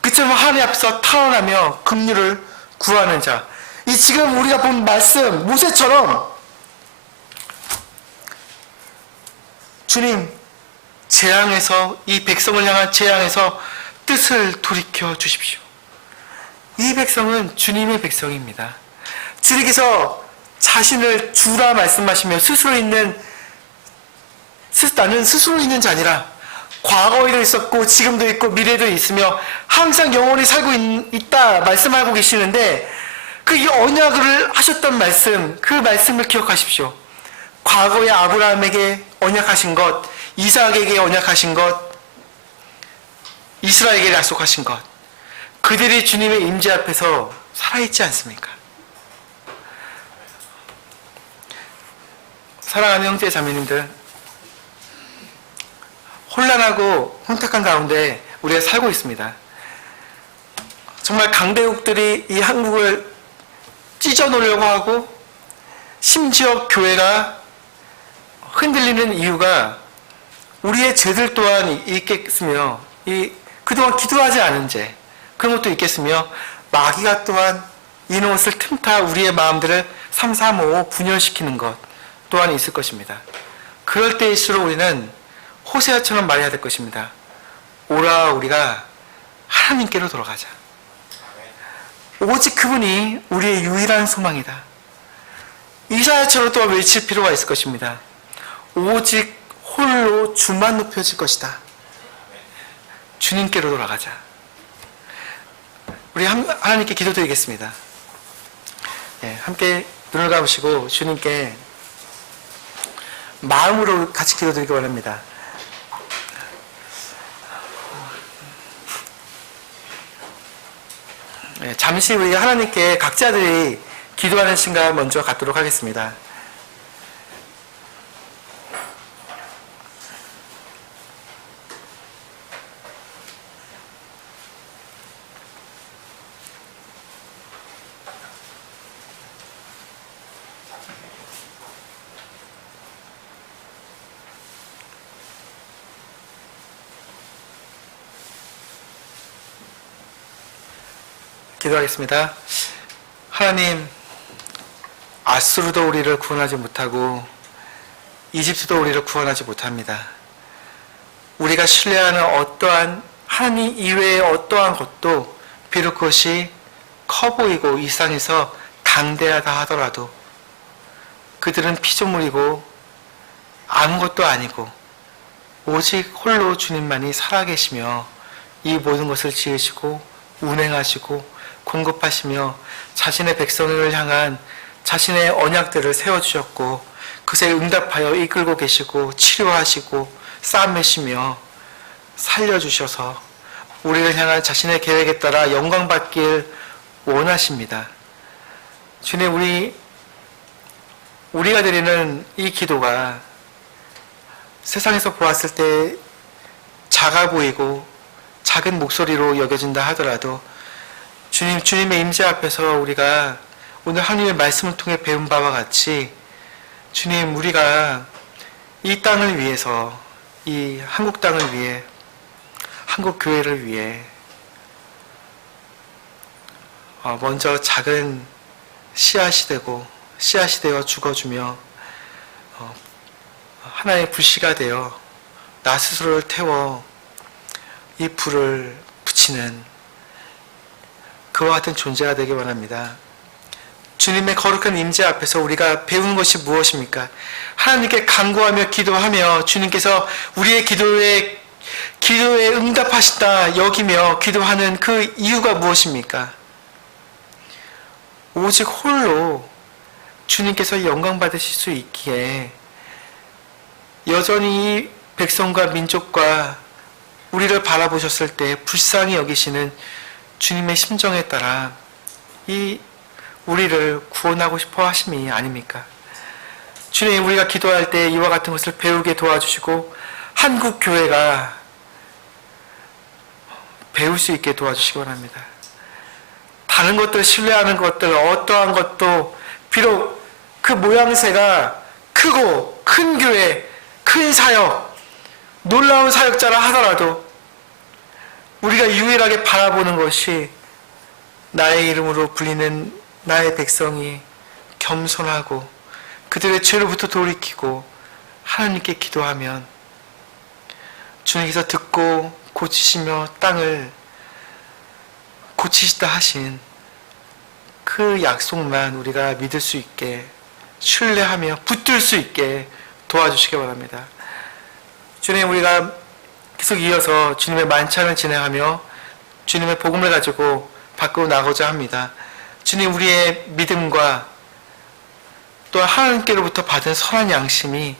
그처럼 하나님 앞에서 타원하며 긍휼을 구하는 자. 이 지금 우리가 본 말씀, 모세처럼 주님, 재앙에서, 이 백성을 향한 재앙에서 뜻을 돌이켜 주십시오. 이 백성은 주님의 백성입니다. 주님께서 자신을 주라 말씀하시며 나는 스스로 있는 자 아니라 과거에도 있었고 지금도 있고 미래도 있으며 항상 영원히 살고 있다 말씀하고 계시는데 그 언약을 하셨던 말씀, 그 말씀을 기억하십시오. 과거에 아브라함에게 언약하신 것, 이삭에게 언약하신 것, 이스라엘에게 약속하신 것, 그들이 주님의 임재 앞에서 살아있지 않습니까? 사랑하는 형제 자매님들, 혼란하고 혼탁한 가운데 우리가 살고 있습니다. 정말 강대국들이 이 한국을 찢어놓으려고 하고 심지어 교회가 흔들리는 이유가 우리의 죄들 또한 있겠으며 그동안 기도하지 않은 죄 그런 것도 있겠으며 마귀가 또한 이놈을 틈타 우리의 마음들을 삼삼오오 분열시키는 것 또한 있을 것입니다. 그럴 때일수록 우리는 호세아처럼 말해야 될 것입니다. 오라 우리가 하나님께로 돌아가자. 오직 그분이 우리의 유일한 소망이다. 이사야처럼 또 외칠 필요가 있을 것입니다. 오직 홀로 주만 높여질 것이다. 주님께로 돌아가자. 우리 하나님께 기도드리겠습니다. 함께 눈을 감으시고 주님께 마음으로 같이 기도드리기 원합니다. 잠시 우리 하나님께 각자들이 기도하는 시간 먼저 갖도록 하겠습니다. 기도하겠습니다. 하나님, 아수르도 우리를 구원하지 못하고 이집트도 우리를 구원하지 못합니다. 우리가 신뢰하는 어떠한 하나님 이외의 어떠한 것도 비록 그것이 커 보이고 일상에서 당대하다 하더라도 그들은 피조물이고 아무것도 아니고 오직 홀로 주님만이 살아계시며 이 모든 것을 지으시고 운행하시고 공급하시며 자신의 백성을 향한 자신의 언약들을 세워주셨고 그새 응답하여 이끌고 계시고 치료하시고 싸매시며 살려주셔서 우리를 향한 자신의 계획에 따라 영광받길 원하십니다. 주님, 우리가 드리는 이 기도가 세상에서 보았을 때 작아 보이고 작은 목소리로 여겨진다 하더라도 주님의 임재 앞에서 우리가 오늘 하나님의 말씀을 통해 배운 바와 같이 주님, 우리가 이 땅을 위해서 이 한국 땅을 위해, 한국 교회를 위해 먼저 작은 씨앗이 되어 죽어주며 하나의 불씨가 되어 나 스스로를 태워 이 불을 붙이는 그와 같은 존재가 되기 원합니다. 주님의 거룩한 임재 앞에서 우리가 배우는 것이 무엇입니까? 하나님께 간구하며 기도하며 주님께서 우리의 기도에 응답하시다 여기며 기도하는 그 이유가 무엇입니까? 오직 홀로 주님께서 영광 받으실 수 있기에 여전히 이 백성과 민족과 우리를 바라보셨을 때 불쌍히 여기시는 주님의 심정에 따라 이 우리를 구원하고 싶어 하심이 아닙니까? 주님, 우리가 기도할 때 이와 같은 것을 배우게 도와주시고 한국 교회가 배울 수 있게 도와주시기 원합니다. 다른 것들, 신뢰하는 것들, 어떠한 것도 비록 그 모양새가 크고 큰 교회, 큰 사역, 놀라운 사역자라 하더라도 우리가 유일하게 바라보는 것이 나의 이름으로 불리는 나의 백성이 겸손하고 그들의 죄로부터 돌이키고 하나님께 기도하면 주님께서 듣고 고치시며 땅을 고치시다 하신 그 약속만 우리가 믿을 수 있게 신뢰하며 붙들 수 있게 도와주시기 바랍니다. 주님, 우리가 계속 이어서 주님의 만찬을 진행하며 주님의 복음을 가지고 밖으로 나가고자 합니다. 주님, 우리의 믿음과 또 하나님께로부터 받은 선한 양심이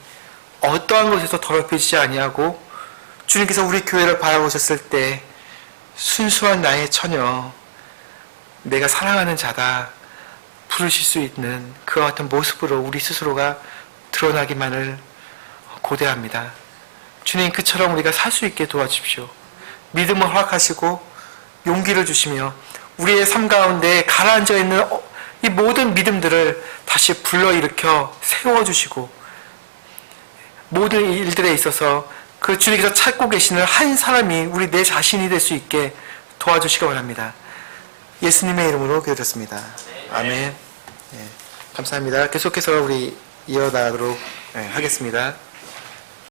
어떠한 것에서 더럽혀지지 아니하고 주님께서 우리 교회를 바라보셨을 때 순수한 나의 처녀, 내가 사랑하는 자다 부르실 수 있는 그와 같은 모습으로 우리 스스로가 드러나기만을 고대합니다. 주님, 그처럼 우리가 살 수 있게 도와주십시오. 믿음을 허락하시고 용기를 주시며 우리의 삶 가운데 가라앉아 있는 이 모든 믿음들을 다시 불러일으켜 세워주시고 모든 일들에 있어서 그 주님께서 찾고 계시는 한 사람이 우리 내 자신이 될 수 있게 도와주시기 원합니다. 예수님의 이름으로 기도드렸습니다. 아멘. 네, 감사합니다. 계속해서 우리 이어나가도록 하겠습니다.